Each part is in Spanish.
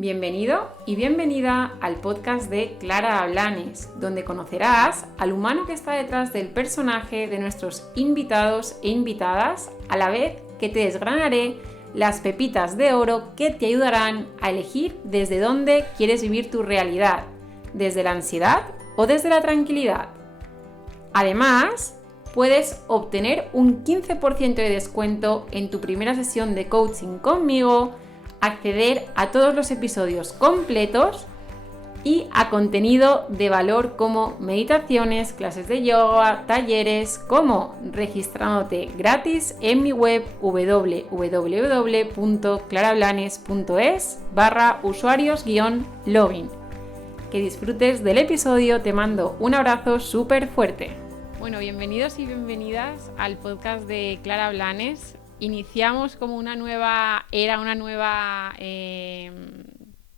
Bienvenido y bienvenida al podcast de Clara Blanes, donde conocerás al humano que está detrás del personaje de nuestros invitados e invitadas, a la vez que te desgranaré las pepitas de oro que te ayudarán a elegir desde dónde quieres vivir tu realidad, desde la ansiedad o desde la tranquilidad. Además, puedes obtener un 15% de descuento en tu primera sesión de coaching conmigo, acceder a todos los episodios completos y a contenido de valor como meditaciones, clases de yoga, talleres, como registrándote gratis en mi web www.clarablanes.es/usuarios-login. Que disfrutes del episodio, te mando un abrazo súper fuerte. Bueno, bienvenidos y bienvenidas al podcast de Clara Blanes. Iniciamos como una nueva era, una nueva...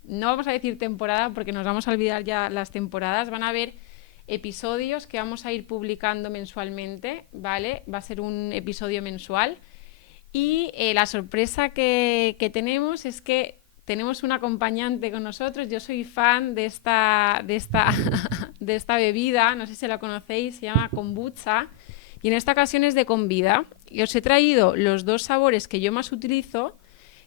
no vamos a decir temporada porque nos vamos a olvidar ya las temporadas. Van a haber episodios que vamos a ir publicando mensualmente, ¿vale? Va a ser un episodio mensual. Y la sorpresa que tenemos es que tenemos un acompañante con nosotros. Yo soy fan de esta bebida, no sé si la conocéis, se llama kombucha. Y en esta ocasión es de Convida. Y os he traído los dos sabores que yo más utilizo,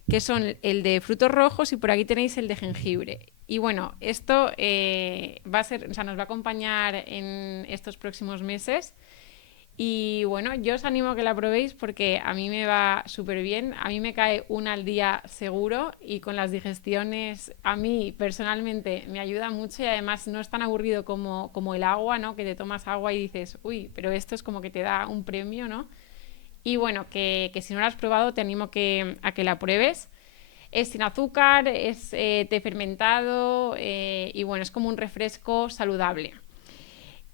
que son el de frutos rojos y por aquí tenéis el de jengibre. Y bueno, esto va a ser, o sea, nos va a acompañar en estos próximos meses. Y bueno, yo os animo a que la probéis porque a mí me va súper bien. A mí me cae una al día seguro y con las digestiones a mí personalmente me ayuda mucho y además no es tan aburrido como el agua, ¿no? Que te tomas agua y dices, uy, pero esto es como que te da un premio, ¿no? Y bueno, que si no la has probado te animo a que la pruebes. Es sin azúcar, es té fermentado y bueno, es como un refresco saludable.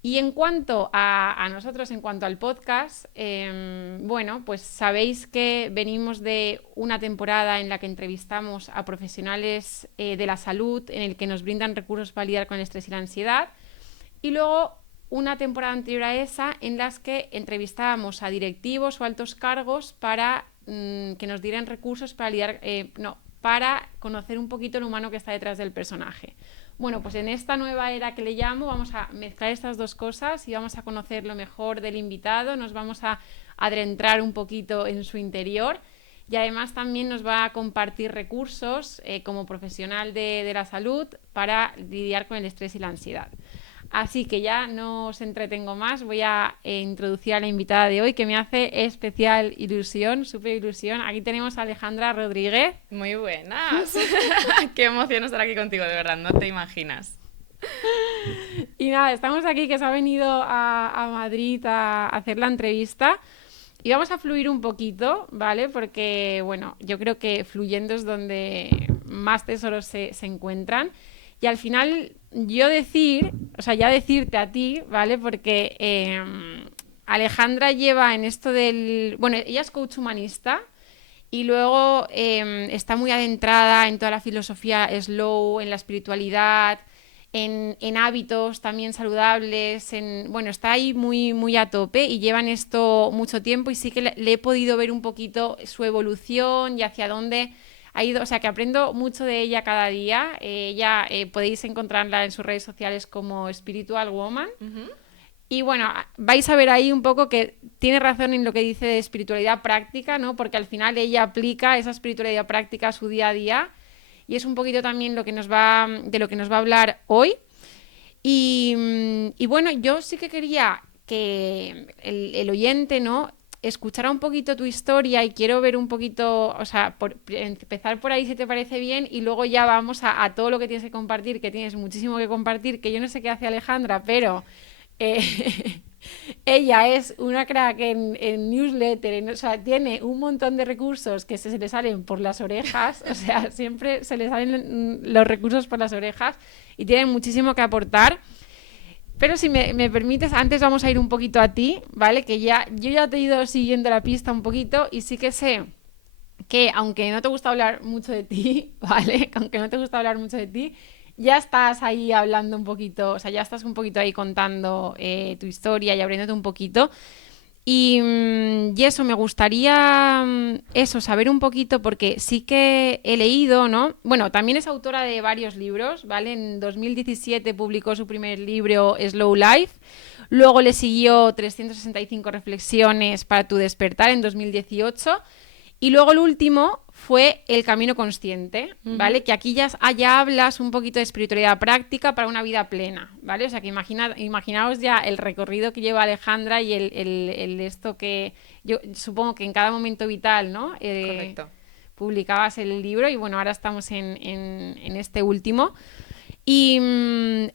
Y en cuanto a nosotros, en cuanto al podcast, bueno, pues sabéis que venimos de una temporada en la que entrevistamos a profesionales de la salud, en el que nos brindan recursos para lidiar con el estrés y la ansiedad, y luego una temporada anterior a esa en las que entrevistábamos a directivos o altos cargos para que nos dieran recursos para lidiar, para conocer un poquito el humano que está detrás del personaje. Bueno, pues en esta nueva era que le llamo vamos a mezclar estas dos cosas y vamos a conocer lo mejor del invitado, nos vamos a adentrar un poquito en su interior y además también nos va a compartir recursos como profesional de la salud para lidiar con el estrés y la ansiedad. Así que ya no os entretengo más, voy a introducir a la invitada de hoy que me hace especial ilusión, súper ilusión. Aquí tenemos a Alejandra Rodríguez. Muy buenas. Qué emoción estar aquí contigo, de verdad, no te imaginas. Y nada, estamos aquí que se ha venido a Madrid a hacer la entrevista y vamos a fluir un poquito, ¿vale? Porque, bueno, yo creo que fluyendo es donde más tesoros se encuentran. Y al final ya decirte a ti, ¿vale? Porque Alejandra lleva en esto del... Bueno, ella es coach humanista y luego está muy adentrada en toda la filosofía slow, en la espiritualidad, en hábitos también saludables, bueno, está ahí muy, muy a tope y lleva en esto mucho tiempo y sí que le he podido ver un poquito su evolución y hacia dónde ha ido, o sea que aprendo mucho de ella cada día. Ella podéis encontrarla en sus redes sociales como Spiritual Woman. Uh-huh. Y bueno, vais a ver ahí un poco que tiene razón en lo que dice de espiritualidad práctica, ¿no? Porque al final ella aplica esa espiritualidad práctica a su día a día y es un poquito también de lo que nos va a hablar hoy. Y bueno, yo sí que quería que el oyente, ¿no?, escuchara un poquito tu historia y quiero ver un poquito, o sea, empezar por ahí si te parece bien y luego ya vamos a todo lo que tienes que compartir, que tienes muchísimo que compartir, que yo no sé qué hace Alejandra, pero ella es una crack en newsletter, o sea, tiene un montón de recursos que se le salen por las orejas, o sea, siempre se le salen los recursos por las orejas y tiene muchísimo que aportar. Pero si me permites, antes vamos a ir un poquito a ti, ¿vale? Que yo ya te he ido siguiendo la pista un poquito y sí que sé que aunque no te gusta hablar mucho de ti, ¿vale? Aunque no te gusta hablar mucho de ti, ya estás ahí hablando un poquito, o sea, ya estás un poquito ahí contando tu historia y abriéndote un poquito. Y eso, me gustaría eso, saber un poquito, porque sí que he leído, ¿no? Bueno, también es autora de varios libros, ¿vale? En 2017 publicó su primer libro, Slow Life. Luego le siguió 365 reflexiones para tu despertar en 2018. Y luego el último fue El Camino Consciente, ¿vale? Que aquí ya hablas un poquito de espiritualidad práctica para una vida plena, ¿vale? O sea, que imaginaos ya el recorrido que lleva Alejandra y el esto que yo supongo que en cada momento vital, ¿no? Correcto. Publicabas el libro y bueno, ahora estamos en este último. Y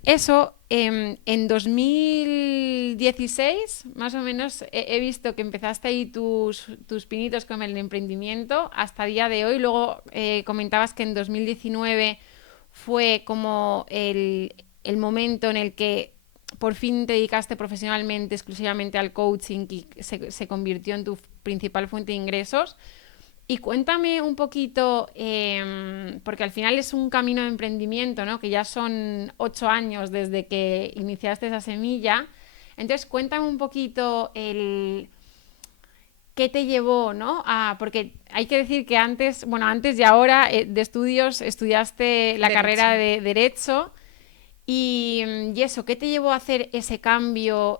eso, en 2016, más o menos, he visto que empezaste ahí tus pinitos con el emprendimiento hasta día de hoy. Luego comentabas que en 2019 fue como el momento en el que por fin te dedicaste profesionalmente, exclusivamente al coaching y se convirtió en tu principal fuente de ingresos. Y cuéntame un poquito, porque al final es un camino de emprendimiento, ¿no? Que ya son 8 años desde que iniciaste esa semilla. Entonces, cuéntame un poquito qué te llevó, ¿no? Porque hay que decir que antes, bueno, antes y ahora de estudios, estudiaste la carrera Derecho. de Derecho. Y eso, ¿qué te llevó a hacer ese cambio?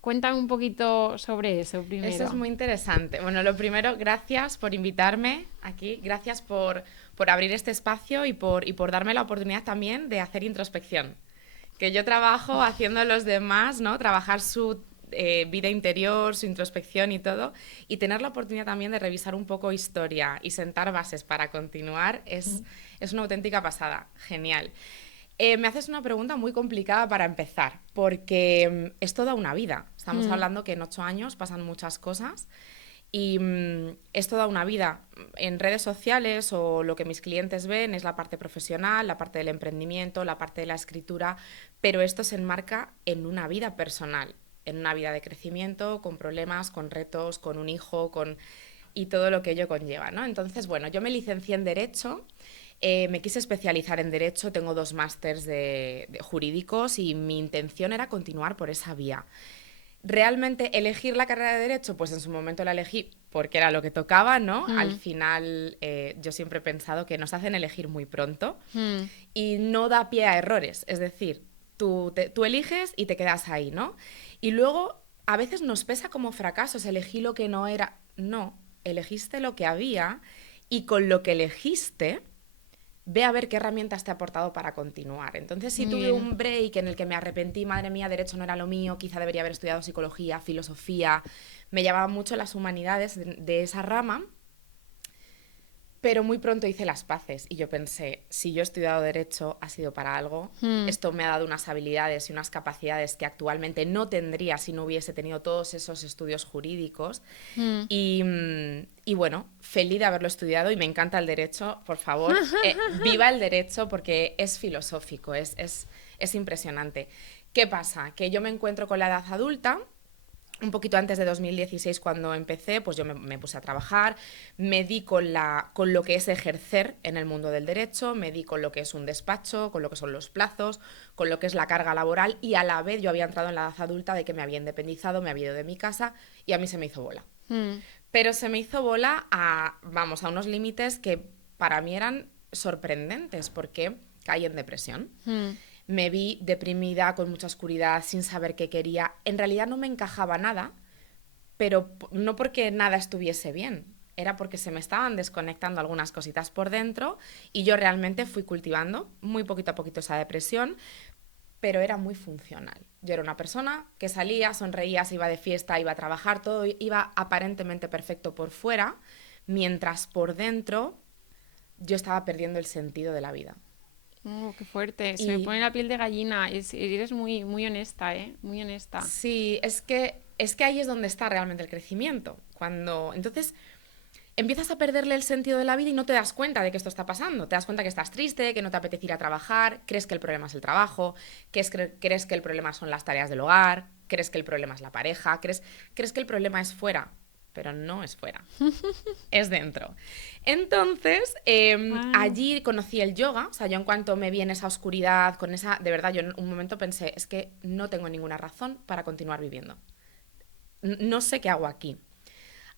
Cuéntame un poquito sobre eso Eso es primero. muy interesante. Bueno, lo primero, gracias por invitarme aquí, gracias por abrir este espacio y por darme la oportunidad también de hacer introspección. Que yo trabajo haciendo a los demás, ¿no? Trabajar su vida interior, su introspección y todo, y tener la oportunidad también de revisar un poco historia y sentar bases para continuar es una auténtica pasada. Genial. Me haces una pregunta muy complicada para empezar, porque es toda una vida. Estamos Mm, hablando que en 8 años pasan muchas cosas y es toda una vida. En redes sociales o lo que mis clientes ven es la parte profesional, la parte del emprendimiento, la parte de la escritura, pero esto se enmarca en una vida personal, en una vida de crecimiento, con problemas, con retos, con un hijo, y todo lo que ello conlleva, ¿no? Entonces, bueno, yo me licencié en Derecho. Me quise especializar en Derecho, tengo 2 másters de jurídicos y mi intención era continuar por esa vía. ¿Realmente elegir la carrera de Derecho? Pues en su momento la elegí porque era lo que tocaba, ¿no? Al mm, final yo siempre he pensado que nos hacen elegir muy pronto mm. y no da pie a errores. Es decir, tú eliges y te quedas ahí, ¿no? Y luego a veces nos pesa como fracasos, elegí lo que no era. No, elegiste lo que había y con lo que elegiste ve a ver qué herramientas te ha aportado para continuar. Entonces, si Muy tuve bien. un break en el que me arrepentí, madre mía, derecho no era lo mío, quizá debería haber estudiado psicología, filosofía, me llamaban mucho las humanidades de esa rama, pero muy pronto hice las paces y yo pensé, si yo he estudiado derecho ha sido para algo, Mm, esto me ha dado unas habilidades y unas capacidades que actualmente no tendría si no hubiese tenido todos esos estudios jurídicos mm. y bueno, feliz de haberlo estudiado y me encanta el derecho, por favor, viva el derecho porque es filosófico, es impresionante. ¿Qué pasa? Que yo me encuentro con la edad adulta, un poquito antes de 2016 cuando empecé, pues yo me puse a trabajar, me di con lo que es ejercer en el mundo del derecho, me di con lo que es un despacho, con lo que son los plazos, con lo que es la carga laboral y a la vez yo había entrado en la edad adulta de que me había independizado, me había ido de mi casa y a mí se me hizo bola. Mm, Pero se me hizo bola vamos, a unos límites que para mí eran sorprendentes porque caí en depresión. mm, Me vi deprimida, con mucha oscuridad, sin saber qué quería. En realidad no me encajaba nada, pero no porque nada estuviese bien, era porque se me estaban desconectando algunas cositas por dentro y yo realmente fui cultivando muy poquito a poquito esa depresión, pero era muy funcional. Yo era una persona que salía, sonreía, se iba de fiesta, iba a trabajar, todo iba aparentemente perfecto por fuera, mientras por dentro yo estaba perdiendo el sentido de la vida. oh, qué fuerte. Se me Y pone la piel de gallina. Eres muy, muy honesta, ¿eh? Muy honesta. sí, es que ahí es donde está realmente el crecimiento. Entonces empiezas a perderle el sentido de la vida y no te das cuenta de que esto está pasando. Te das cuenta que estás triste, que no te apetece ir a trabajar, crees que el problema es el trabajo, crees que el problema son las tareas del hogar, crees que el problema es la pareja, crees que el problema es fuera, pero no es fuera, es dentro. Entonces, Wow. allí conocí el yoga, o sea, yo en cuanto me vi en esa oscuridad, de verdad, yo en un momento pensé, es que no tengo ninguna razón para continuar viviendo. no sé qué hago aquí.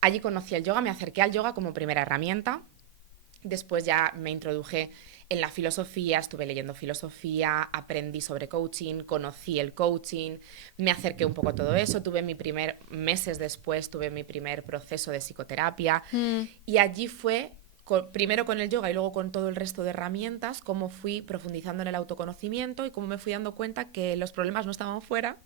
Allí conocí el yoga, me acerqué al yoga como primera herramienta. Después ya me introduje en la filosofía, estuve leyendo filosofía, aprendí sobre coaching, conocí el coaching, me acerqué un poco a todo eso, meses después tuve mi primer proceso de psicoterapia y allí fue, primero con el yoga y luego con todo el resto de herramientas, cómo fui profundizando en el autoconocimiento y cómo me fui dando cuenta que los problemas no estaban fuera,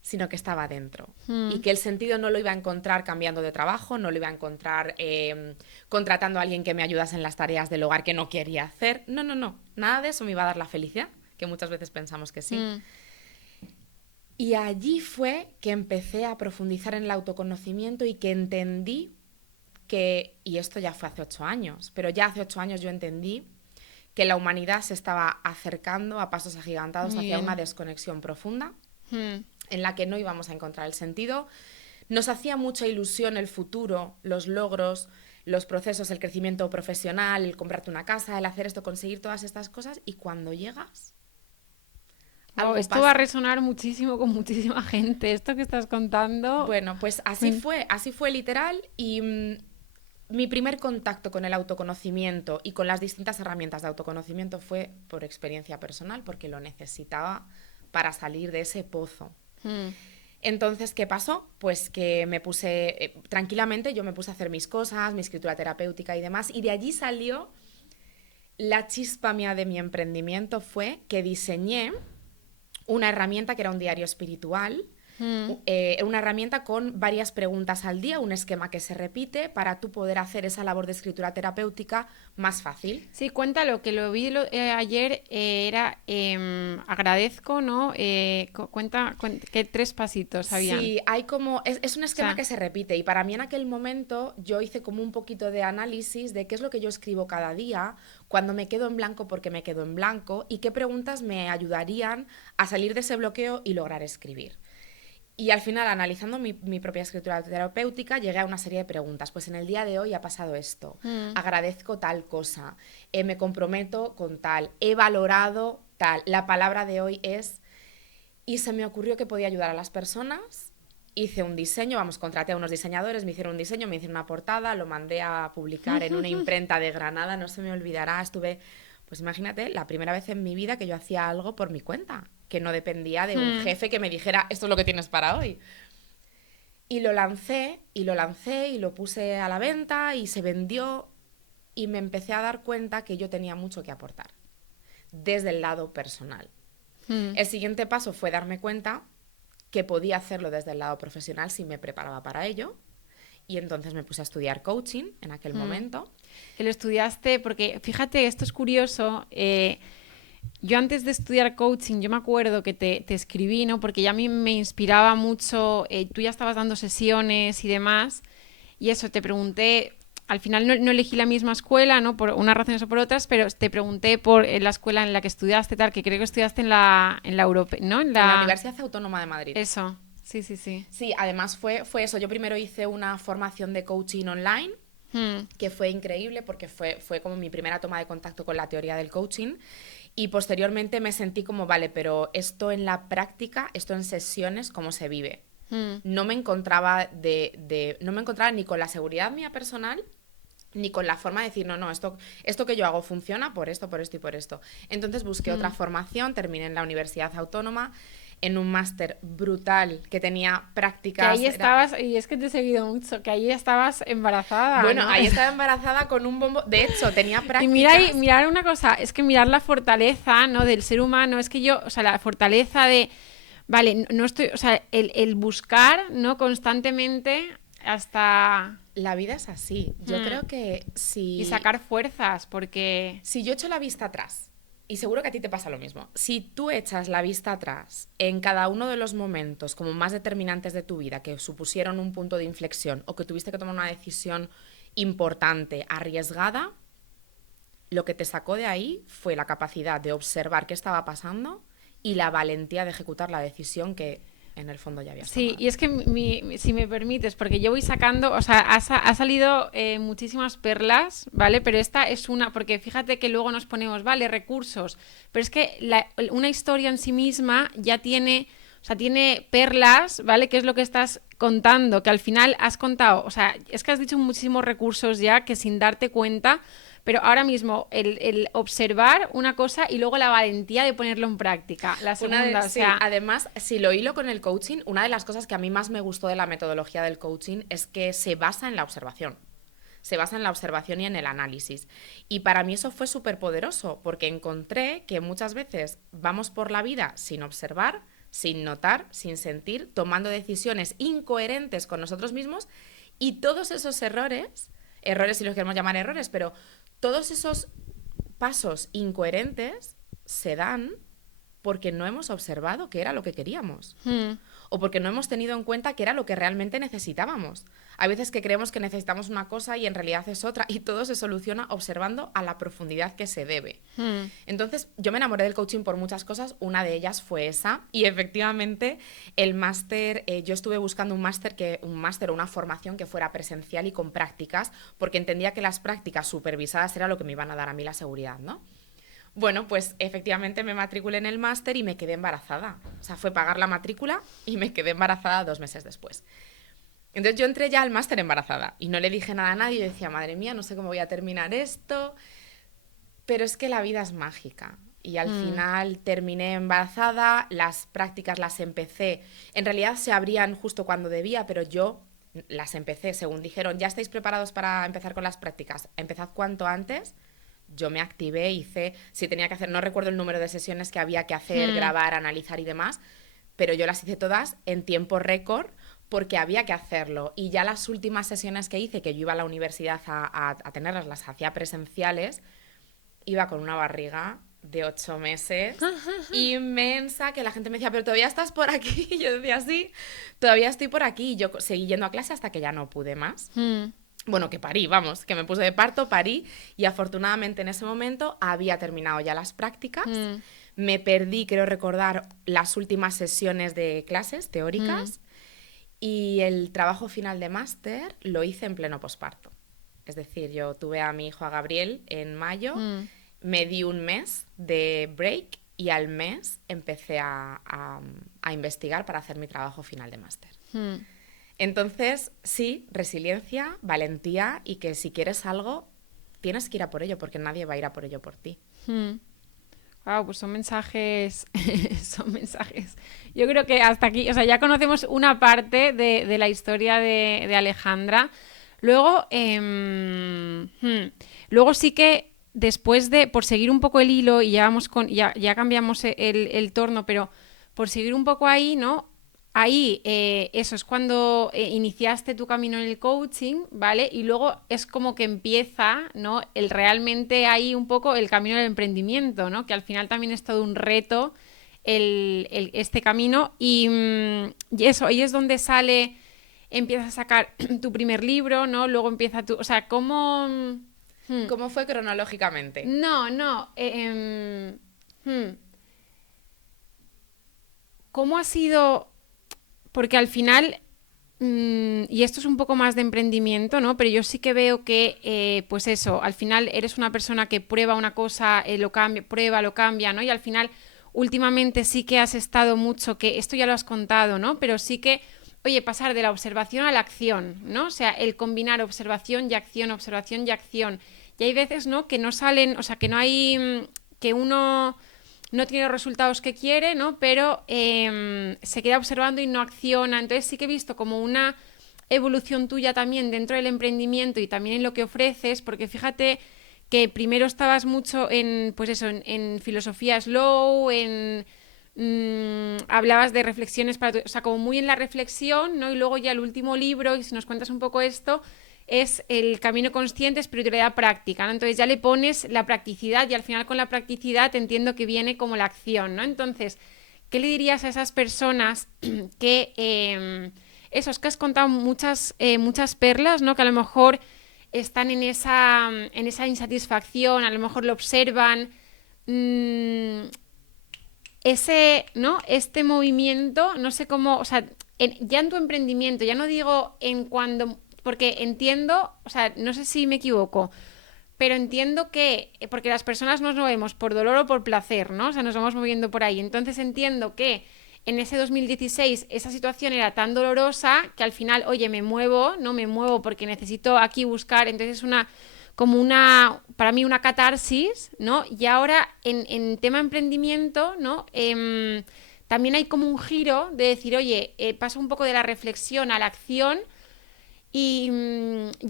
sino que estaba dentro. Y que el sentido no lo iba a encontrar cambiando de trabajo, no lo iba a encontrar contratando a alguien que me ayudase en las tareas del hogar que no quería hacer. No, no, no. Nada de eso me iba a dar la felicidad, que muchas veces pensamos que sí. Y allí fue que empecé a profundizar en el autoconocimiento y que entendí que, y esto ya fue hace 8 años, pero ya hace 8 años yo entendí que la humanidad se estaba acercando a pasos agigantados hacia una desconexión profunda en la que no íbamos a encontrar el sentido. Nos hacía mucha ilusión el futuro, los logros, los procesos, el crecimiento profesional, el comprarte una casa, el hacer esto, conseguir todas estas cosas, y cuando llegas... Esto va a resonar muchísimo con muchísima gente, esto que estás contando. Bueno, pues así fue literal, y mi primer contacto con el autoconocimiento y con las distintas herramientas de autoconocimiento fue por experiencia personal, porque lo necesitaba para salir de ese pozo. Entonces, ¿qué pasó? Pues que me puse, tranquilamente, yo me puse a hacer mis cosas, mi escritura terapéutica y demás, y de allí salió la chispa mía de mi emprendimiento, fue que diseñé una herramienta que era un diario espiritual, una herramienta con varias preguntas al día, un esquema que se repite para tú poder hacer esa labor de escritura terapéutica más fácil. Sí, cuéntalo, que lo vi ayer, era agradezco, ¿no? Cuenta qué 3 pasitos habían. Sí, hay como, es un esquema que se repite, y para mí en aquel momento yo hice como un poquito de análisis de qué es lo que yo escribo cada día, cuando me quedo en blanco, porque me quedo en blanco, y qué preguntas me ayudarían a salir de ese bloqueo y lograr escribir. Y al final, analizando mi propia escritura terapéutica, llegué a una serie de preguntas. Pues en el día de hoy ha pasado esto, agradezco tal cosa, me comprometo con tal, he valorado tal, la palabra de hoy es... Y se me ocurrió que podía ayudar a las personas, hice un diseño, contraté a unos diseñadores, me hicieron un diseño, me hicieron una portada, lo mandé a publicar en una imprenta de Granada, no se me olvidará, pues imagínate, la primera vez en mi vida que yo hacía algo por mi cuenta, que no dependía de un jefe que me dijera, esto es lo que tienes para hoy. Y lo lancé, y lo puse a la venta, y se vendió, y me empecé a dar cuenta que yo tenía mucho que aportar, desde el lado personal. El siguiente paso fue darme cuenta que podía hacerlo desde el lado profesional si me preparaba para ello. Y entonces me puse a estudiar coaching en aquel momento. Que lo estudiaste, porque fíjate, esto es curioso. Yo antes de estudiar coaching, yo me acuerdo que te escribí, ¿no? Porque ya a mí me inspiraba mucho, tú ya estabas dando sesiones y demás, y eso, te pregunté, al final no elegí la misma escuela, ¿no? Por unas razones o por otras, pero te pregunté por la escuela en la que estudiaste, tal, que creo que estudiaste en la Europe, ¿no? En la Universidad Autónoma de Madrid. Eso, sí. Sí, además fue eso. Yo primero hice una formación de coaching online, que fue increíble porque fue como mi primera toma de contacto con la teoría del coaching, y posteriormente me sentí como, vale, pero esto en la práctica, esto en sesiones, ¿cómo se vive? No me encontraba no me encontraba ni con la seguridad mía personal, ni con la forma de decir, no, esto que yo hago funciona por esto y por esto. Entonces busqué otra formación, terminé en la Universidad Autónoma, en un máster brutal que tenía prácticas... Que ahí estabas, y es que te he seguido mucho, que ahí estabas embarazada. Bueno, ¿no? ahí estaba embarazada con un bombo. De hecho, tenía prácticas... Y mirar una cosa, es que mirar la fortaleza, ¿no? Del ser humano, es que yo, o sea, la fortaleza de... Vale, no estoy, o sea, el buscar, ¿no? Constantemente hasta... La vida es así. Yo creo que si... Y sacar fuerzas, porque... Si yo echo la vista atrás, y seguro que a ti te pasa lo mismo, si tú echas la vista atrás en cada uno de los momentos como más determinantes de tu vida que supusieron un punto de inflexión o que tuviste que tomar una decisión importante, arriesgada, lo que te sacó de ahí fue la capacidad de observar qué estaba pasando y la valentía de ejecutar la decisión que en el fondo ya habías tomado. Sí, y es que si me permites, porque yo voy sacando, o sea, ha salido muchísimas perlas, ¿vale? Pero esta es una, porque fíjate que luego nos ponemos, vale, recursos, pero es que una historia en sí misma ya tiene, o sea, tiene perlas, ¿vale? ¿Qué es lo que estás contando? Que al final has contado, o sea, es que has dicho muchísimos recursos ya que sin darte cuenta, pero ahora mismo el observar una cosa y luego la valentía de ponerlo en práctica. La segunda, o Sí, sea... además, si lo hilo con el coaching, una de las cosas que a mí más me gustó de la metodología del coaching es que se basa en la observación. Se basa en la observación y en el análisis. Y para mí eso fue súper poderoso, porque encontré que muchas veces vamos por la vida sin observar, sin notar, sin sentir, tomando decisiones incoherentes con nosotros mismos, y todos esos errores si los queremos llamar errores, pero todos esos pasos incoherentes se dan porque no hemos observado qué era lo que queríamos. O porque no hemos tenido en cuenta qué era lo que realmente necesitábamos. Hay veces que creemos que necesitamos una cosa y en realidad es otra, y todo se soluciona observando a la profundidad que se debe. Entonces, yo me enamoré del coaching por muchas cosas, una de ellas fue esa, y efectivamente el máster, yo estuve buscando un máster o una formación que fuera presencial y con prácticas, porque entendía que las prácticas supervisadas era lo que me iban a dar a mí la seguridad, ¿no? Bueno, pues efectivamente me matriculé en el máster y me quedé embarazada. O sea, fue pagar la matrícula y me quedé embarazada 2 meses después. Entonces yo entré ya al máster embarazada y no le dije nada a nadie. Yo decía, madre mía, no sé cómo voy a terminar esto. Pero es que la vida es mágica. Y al final terminé embarazada, las prácticas las empecé. En realidad se abrían justo cuando debía, pero yo las empecé según dijeron, ya estáis preparados para empezar con las prácticas, empezad cuanto antes. Yo me activé, hice, si tenía que hacer, no recuerdo el número de sesiones que había que hacer, grabar, analizar y demás, pero yo las hice todas en tiempo récord porque había que hacerlo. Y ya las últimas sesiones que hice, que yo iba a la universidad a tenerlas, las hacía presenciales, iba con una barriga de 8 meses, inmensa, que la gente me decía, pero todavía estás por aquí. Y yo decía, sí, todavía estoy por aquí. Y yo seguí yendo a clase hasta que ya no pude más. Bueno, que parí, vamos, que me puse de parto, parí, y afortunadamente en ese momento había terminado ya las prácticas. Me perdí, creo recordar, las últimas sesiones de clases teóricas y el trabajo final de máster lo hice en pleno posparto. Es decir, yo tuve a mi hijo, a Gabriel, en mayo, me di un mes de break y al mes empecé a investigar para hacer mi trabajo final de máster. Entonces, sí, resiliencia, valentía y que si quieres algo, tienes que ir a por ello porque nadie va a ir a por ello por ti. Wow, pues son mensajes, son mensajes. Yo creo que hasta aquí, o sea, ya conocemos una parte de la historia de Alejandra. Luego, luego sí que después de, por seguir un poco el hilo, y ya vamos con, ya cambiamos el torno, pero por seguir un poco ahí, ¿no? Ahí, eso es cuando iniciaste tu camino en el coaching, ¿vale? Y luego es como que empieza, ¿no? Realmente ahí un poco el camino del emprendimiento, ¿no? Que al final también es todo un reto este camino. Y eso, ahí es donde empiezas a sacar tu primer libro, ¿no? Luego empieza o sea, ¿cómo...? ¿Cómo fue cronológicamente? No. ¿Cómo ha sido...? Porque al final, y esto es un poco más de emprendimiento, ¿no? Pero yo sí que veo que, pues eso, al final eres una persona que prueba una cosa, lo cambia, prueba, lo cambia, ¿no? Y al final, últimamente sí que has estado mucho, que esto ya lo has contado, ¿no? Pero sí que, oye, pasar de la observación a la acción, ¿no? O sea, el combinar observación y acción, observación y acción. Y hay veces, ¿no? Que no salen, o sea, que no hay, que uno... no tiene los resultados que quiere, ¿no? Pero se queda observando y no acciona. Entonces sí que he visto como una evolución tuya también dentro del emprendimiento y también en lo que ofreces, porque fíjate que primero estabas mucho en, pues eso, en filosofía slow, hablabas de reflexiones o sea, como muy en la reflexión, ¿no? Y luego ya el último libro, y si nos cuentas un poco esto, es el camino consciente, espiritualidad práctica, ¿no? Entonces ya le pones la practicidad y al final con la practicidad entiendo que viene como la acción, ¿no? Entonces, ¿qué le dirías a esas personas que, es que has contado muchas perlas, ¿no? Que a lo mejor están en esa insatisfacción, a lo mejor lo observan, ¿no? Este movimiento, no sé cómo, o sea, ya en tu emprendimiento, ya no digo en cuando... Porque entiendo, o sea, no sé si me equivoco, pero entiendo que, porque las personas nos movemos por dolor o por placer, ¿no? O sea, nos vamos moviendo por ahí. Entonces entiendo que en ese 2016 esa situación era tan dolorosa que al final, oye, me muevo, no me muevo porque necesito aquí buscar, entonces es para mí una catarsis, ¿no? Y ahora en tema emprendimiento, ¿no? También hay como un giro de decir, oye, paso un poco de la reflexión a la acción. Y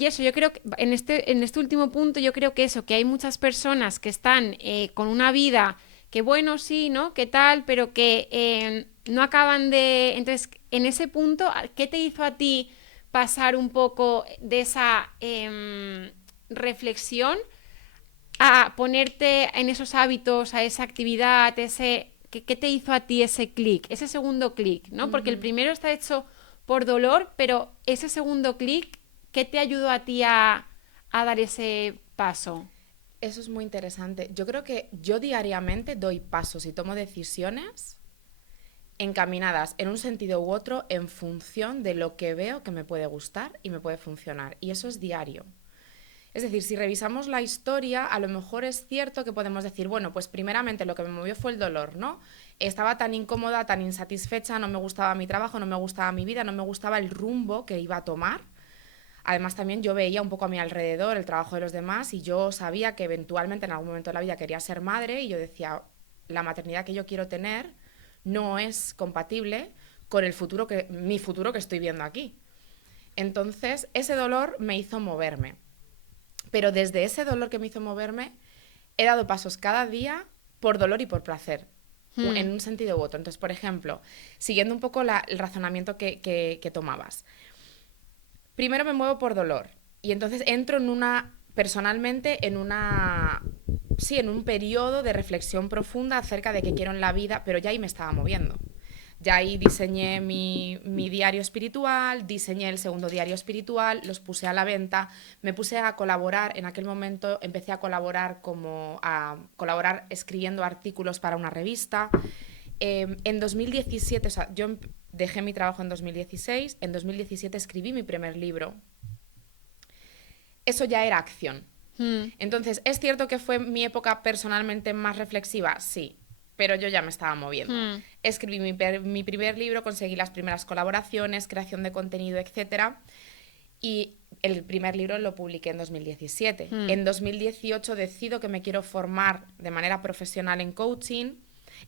eso, yo creo que en este último punto, yo creo que eso, que hay muchas personas que están con una vida que bueno, sí, ¿no? ¿Qué tal? Pero que no acaban de... Entonces, en ese punto, ¿qué te hizo a ti pasar un poco de esa reflexión a ponerte en esos hábitos, a esa actividad, ¿qué te hizo a ti ese clic, ese segundo clic, ¿no? Porque el primero está hecho por dolor, pero ese segundo clic, ¿qué te ayudó a ti a dar ese paso? Eso es muy interesante. Yo creo que yo diariamente doy pasos y tomo decisiones encaminadas en un sentido u otro en función de lo que veo que me puede gustar y me puede funcionar. Y eso es diario. Es decir, si revisamos la historia, a lo mejor es cierto que podemos decir, bueno, pues primeramente lo que me movió fue el dolor, ¿no? Estaba tan incómoda, tan insatisfecha, no me gustaba mi trabajo, no me gustaba mi vida, no me gustaba el rumbo que iba a tomar. Además, también yo veía un poco a mi alrededor el trabajo de los demás y yo sabía que eventualmente en algún momento de la vida quería ser madre y yo decía, la maternidad que yo quiero tener no es compatible con mi futuro que estoy viendo aquí. Entonces, ese dolor me hizo moverme. Pero desde ese dolor que me hizo moverme, he dado pasos cada día por dolor y por placer, en un sentido u otro. Entonces, por ejemplo, siguiendo un poco el razonamiento que tomabas. Primero me muevo por dolor y entonces entro personalmente en un periodo de reflexión profunda acerca de qué quiero en la vida, pero ya ahí me estaba moviendo. Ya ahí diseñé mi diario espiritual, diseñé el segundo diario espiritual, los puse a la venta, me puse a colaborar, en aquel momento empecé a colaborar escribiendo artículos para una revista. En 2017, o sea, yo dejé mi trabajo en 2016, en 2017 escribí mi primer libro. Eso ya era acción. Entonces, ¿es cierto que fue mi época personalmente más reflexiva? Sí, pero yo ya me estaba moviendo. Escribí mi primer libro, conseguí las primeras colaboraciones, creación de contenido, etcétera. Y el primer libro lo publiqué en 2017. En 2018 decido que me quiero formar de manera profesional en coaching.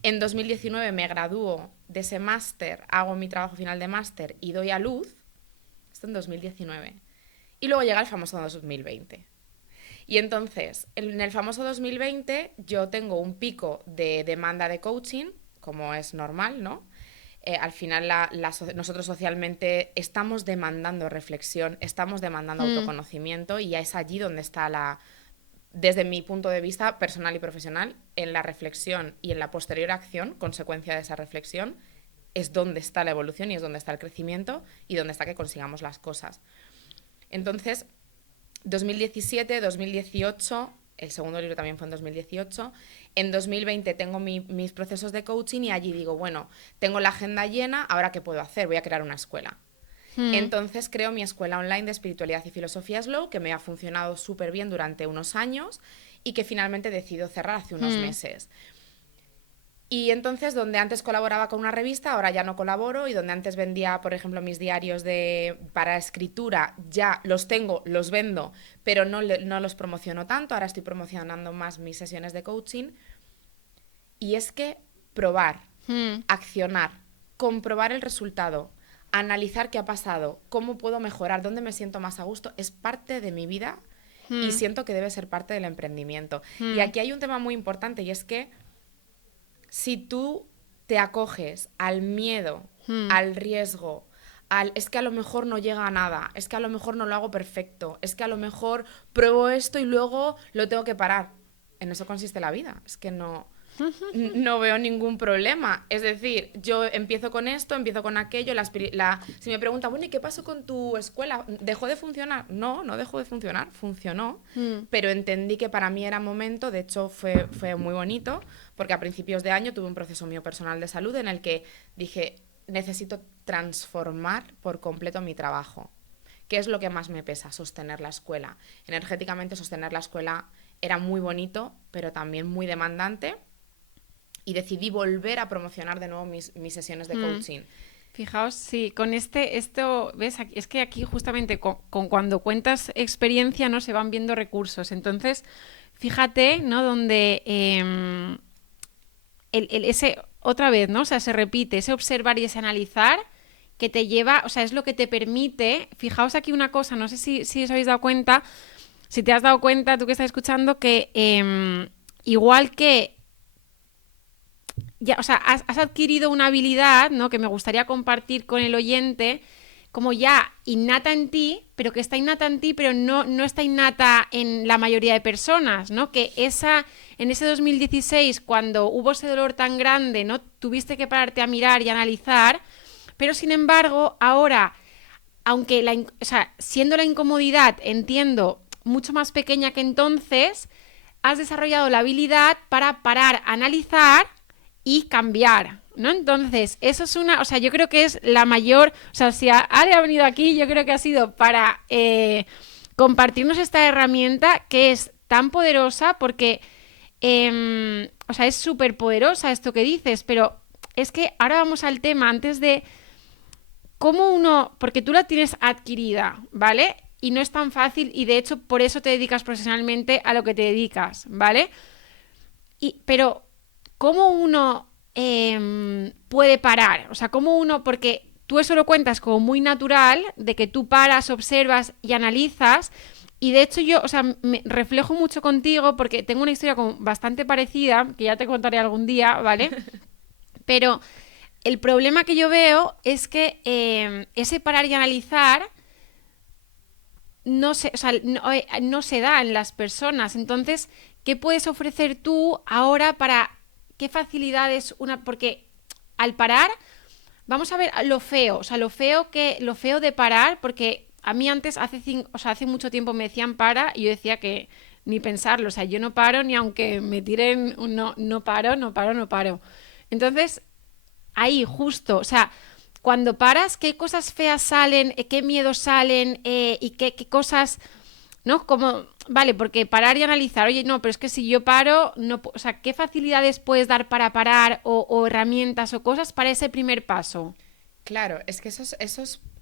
En 2019 me gradúo de ese máster, hago mi trabajo final de máster y doy a luz. Esto en 2019. Y luego llega el famoso 2020. Y entonces, en el famoso 2020, yo tengo un pico de demanda de coaching, como es normal, ¿no? Al final, nosotros socialmente estamos demandando reflexión, estamos demandando autoconocimiento y es allí donde está desde mi punto de vista personal y profesional, en la reflexión y en la posterior acción, consecuencia de esa reflexión, es donde está la evolución y es donde está el crecimiento y donde está que consigamos las cosas. Entonces, 2017, 2018, el segundo libro también fue en 2018, en 2020 tengo mis procesos de coaching y allí digo, bueno, tengo la agenda llena, ¿ahora qué puedo hacer? Voy a crear una escuela. Entonces creo mi escuela online de espiritualidad y filosofía Slow, que me ha funcionado súper bien durante unos años y que finalmente decido cerrar hace unos meses. Y entonces, donde antes colaboraba con una revista, ahora ya no colaboro, y donde antes vendía, por ejemplo, mis diarios para escritura, ya los tengo, los vendo, pero no los promociono tanto, ahora estoy promocionando más mis sesiones de coaching. Y es que probar, accionar, comprobar el resultado, analizar qué ha pasado, cómo puedo mejorar, dónde me siento más a gusto, es parte de mi vida y siento que debe ser parte del emprendimiento. Y aquí hay un tema muy importante y es que si tú te acoges al miedo, al riesgo, es que a lo mejor no llega a nada, es que a lo mejor no lo hago perfecto, es que a lo mejor pruebo esto y luego lo tengo que parar. En eso consiste la vida, es que no veo ningún problema. Es decir, yo empiezo con esto, empiezo con aquello, si me preguntan, bueno, ¿y qué pasó con tu escuela? ¿Dejó de funcionar? No dejó de funcionar, funcionó, pero entendí que para mí era momento, de hecho fue muy bonito, porque a principios de año tuve un proceso mío personal de salud en el que dije, necesito transformar por completo mi trabajo. ¿Qué es lo que más me pesa? Sostener la escuela. Energéticamente sostener la escuela era muy bonito, pero también muy demandante. y decidí volver a promocionar de nuevo mis sesiones de coaching. Fijaos, sí, con esto, ¿ves? Es que aquí justamente con cuando cuentas experiencia, ¿no? Se van viendo recursos. Entonces, fíjate, ¿no? Donde ese, otra vez, ¿no? O sea, se repite, ese observar y ese analizar que te lleva, o sea, es lo que te permite. Fijaos aquí una cosa, no sé si os habéis dado cuenta, si te has dado cuenta, tú que estás escuchando, que igual que ya, o sea, has adquirido una habilidad, ¿no? Que me gustaría compartir con el oyente, como ya innata en ti, pero que está innata en ti, pero no está innata en la mayoría de personas, ¿no? Que en ese 2016, cuando hubo ese dolor tan grande, ¿no? Tuviste que pararte a mirar y analizar, pero sin embargo, ahora, aunque o sea, siendo la incomodidad, entiendo, mucho más pequeña que entonces, has desarrollado la habilidad para parar, analizar y cambiar, ¿no? Entonces, eso es o sea, yo creo que es la mayor, o sea, si Ale ha venido aquí, yo creo que ha sido para compartirnos esta herramienta que es tan poderosa porque, o sea, es súper poderosa esto que dices, pero es que ahora vamos al tema antes de cómo uno, porque tú la tienes adquirida, ¿vale? Y no es tan fácil y de hecho por eso te dedicas profesionalmente a lo que te dedicas, ¿vale? Pero ¿cómo uno puede parar? O sea, ¿cómo uno, porque tú eso lo cuentas como muy natural, de que tú paras, observas y analizas, y de hecho yo, o sea, me reflejo mucho contigo porque tengo una historia como bastante parecida, que ya te contaré algún día, ¿vale? Pero el problema que yo veo es que ese parar y analizar no se, o sea, no se da en las personas. Entonces, ¿qué puedes ofrecer tú ahora para qué facilidades porque al parar vamos a ver lo feo, o sea, lo feo de parar, porque a mí antes hace mucho tiempo me decían para y yo decía que ni pensarlo, o sea, yo no paro ni aunque me tiren no paro. Entonces, ahí justo, o sea, cuando paras, ¿qué cosas feas salen? ¿Qué miedos salen? ¿Y qué cosas, no? Como, vale, porque parar y analizar, oye, no, pero es que si yo paro, no, o sea, ¿qué facilidades puedes dar para parar o herramientas o cosas para ese primer paso? Claro, es que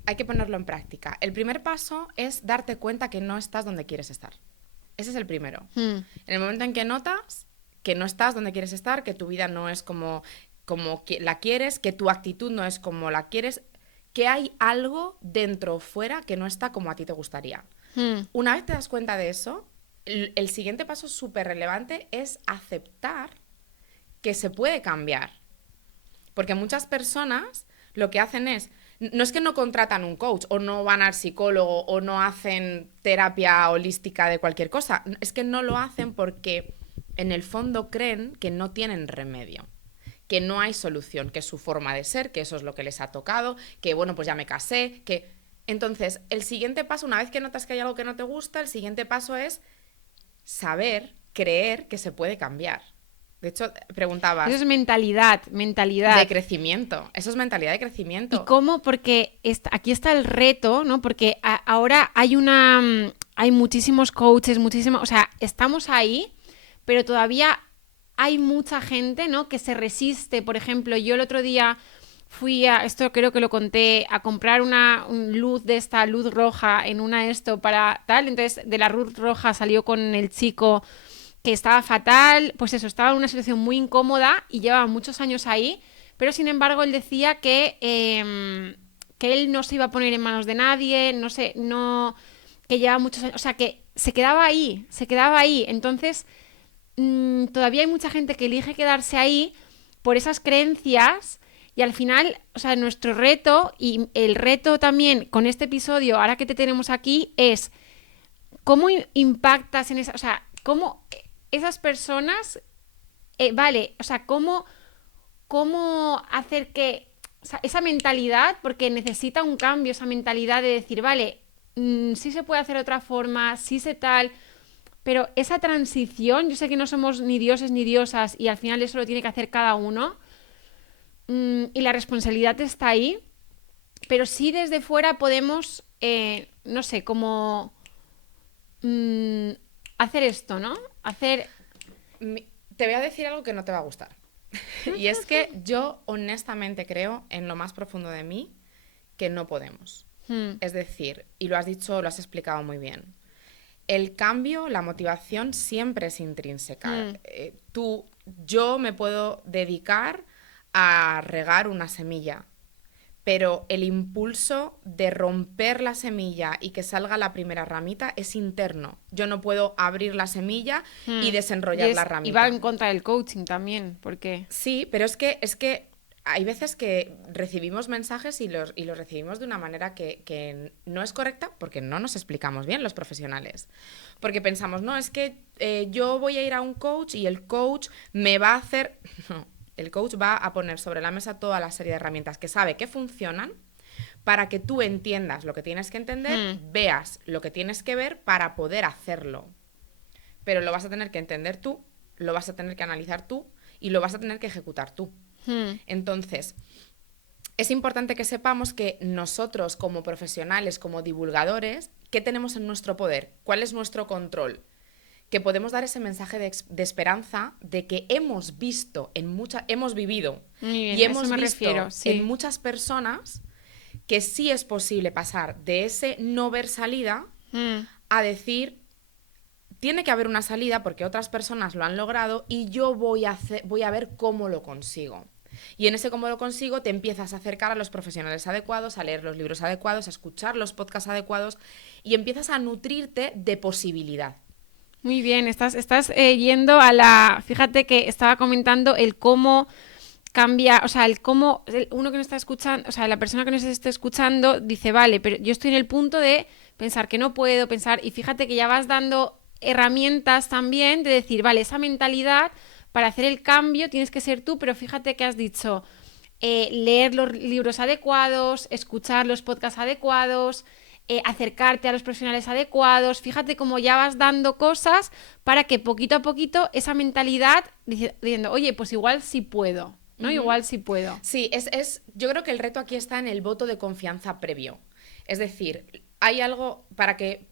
hay que ponerlo en práctica. El primer paso es darte cuenta que no estás donde quieres estar. Ese es el primero. En el momento en que notas que no estás donde quieres estar, que tu vida no es como la quieres, que tu actitud no es como la quieres, que hay algo dentro o fuera que no está como a ti te gustaría. Una vez te das cuenta de eso, el siguiente paso súper relevante es aceptar que se puede cambiar. Porque muchas personas lo que hacen no es que no contratan un coach o no van al psicólogo o no hacen terapia holística de cualquier cosa, es que no lo hacen porque en el fondo creen que no tienen remedio, que no hay solución, que es su forma de ser, que eso es lo que les ha tocado, que bueno, pues ya me casé, que... Entonces, el siguiente paso, una vez que notas que hay algo que no te gusta, el siguiente paso es saber, creer que se puede cambiar. De hecho, preguntabas... Eso es mentalidad. De crecimiento. Eso es mentalidad de crecimiento. ¿Y cómo? Porque aquí está el reto, ¿no? Porque ahora hay muchísimos coaches, o sea, estamos ahí, pero todavía hay mucha gente, ¿no? Que se resiste. Por ejemplo, yo el otro día esto creo que lo conté, a comprar una luz de esta luz roja en para tal. Entonces, de la luz roja salió con el chico que estaba fatal, pues eso, estaba en una situación muy incómoda y llevaba muchos años ahí, pero sin embargo él decía que él no se iba a poner en manos de nadie, no sé, que llevaba muchos años, o sea, que se quedaba ahí. Entonces, todavía hay mucha gente que elige quedarse ahí por esas creencias y al final, o sea, nuestro reto y el reto también con este episodio, ahora que te tenemos aquí, es cómo impactas en o sea, cómo esas personas, vale, o sea, cómo hacer que o sea, esa mentalidad, porque necesita un cambio, esa mentalidad de decir, vale, sí se puede hacer de otra forma, sí se tal, pero esa transición, yo sé que no somos ni dioses ni diosas y al final eso lo tiene que hacer cada uno, y la responsabilidad está ahí, pero sí desde fuera podemos, no sé, como hacer esto, ¿no? Te voy a decir algo que no te va a gustar. Y es que yo honestamente creo en lo más profundo de mí que no podemos. Es decir, y lo has dicho, lo has explicado muy bien. El cambio, la motivación siempre es intrínseca. Yo me puedo dedicar a regar una semilla, pero el impulso de romper la semilla y que salga la primera ramita es interno. Yo no puedo abrir la semilla y desenrollar la ramita. Y va en contra del coaching también, porque... Sí, pero es que hay veces que recibimos mensajes y los recibimos de una manera que no es correcta porque no nos explicamos bien los profesionales. Porque pensamos, no, es que yo voy a ir a un coach y el coach me va a hacer... No, el coach va a poner sobre la mesa toda la serie de herramientas que sabe que funcionan para que tú entiendas lo que tienes que entender, veas lo que tienes que ver para poder hacerlo. Pero lo vas a tener que entender tú, lo vas a tener que analizar tú y lo vas a tener que ejecutar tú. Entonces, es importante que sepamos que nosotros como profesionales, como divulgadores, ¿qué tenemos en nuestro poder? ¿Cuál es nuestro control? Que podemos dar ese mensaje de esperanza de que hemos visto hemos vivido bien, y hemos visto en muchas personas que sí es posible pasar de ese no ver salida a decir, tiene que haber una salida porque otras personas lo han logrado y yo voy a ver cómo lo consigo. Y en ese cómo lo consigo te empiezas a acercar a los profesionales adecuados, a leer los libros adecuados, a escuchar los podcasts adecuados y empiezas a nutrirte de posibilidad. Muy bien, estás yendo a la... Fíjate que estaba comentando el cómo cambia, o sea, el cómo uno que nos está escuchando, o sea, la persona que nos esté escuchando dice, vale, pero yo estoy en el punto de pensar que no puedo pensar, y fíjate que ya vas dando herramientas también de decir, vale, esa mentalidad para hacer el cambio tienes que ser tú, pero fíjate que has dicho leer los libros adecuados, escuchar los podcasts adecuados, acercarte a los profesionales adecuados. Fíjate cómo ya vas dando cosas para que poquito a poquito esa mentalidad diciendo, oye, pues igual sí puedo, ¿no? Igual sí puedo. Sí, yo creo que el reto aquí está en el voto de confianza previo. Es decir, hay algo para que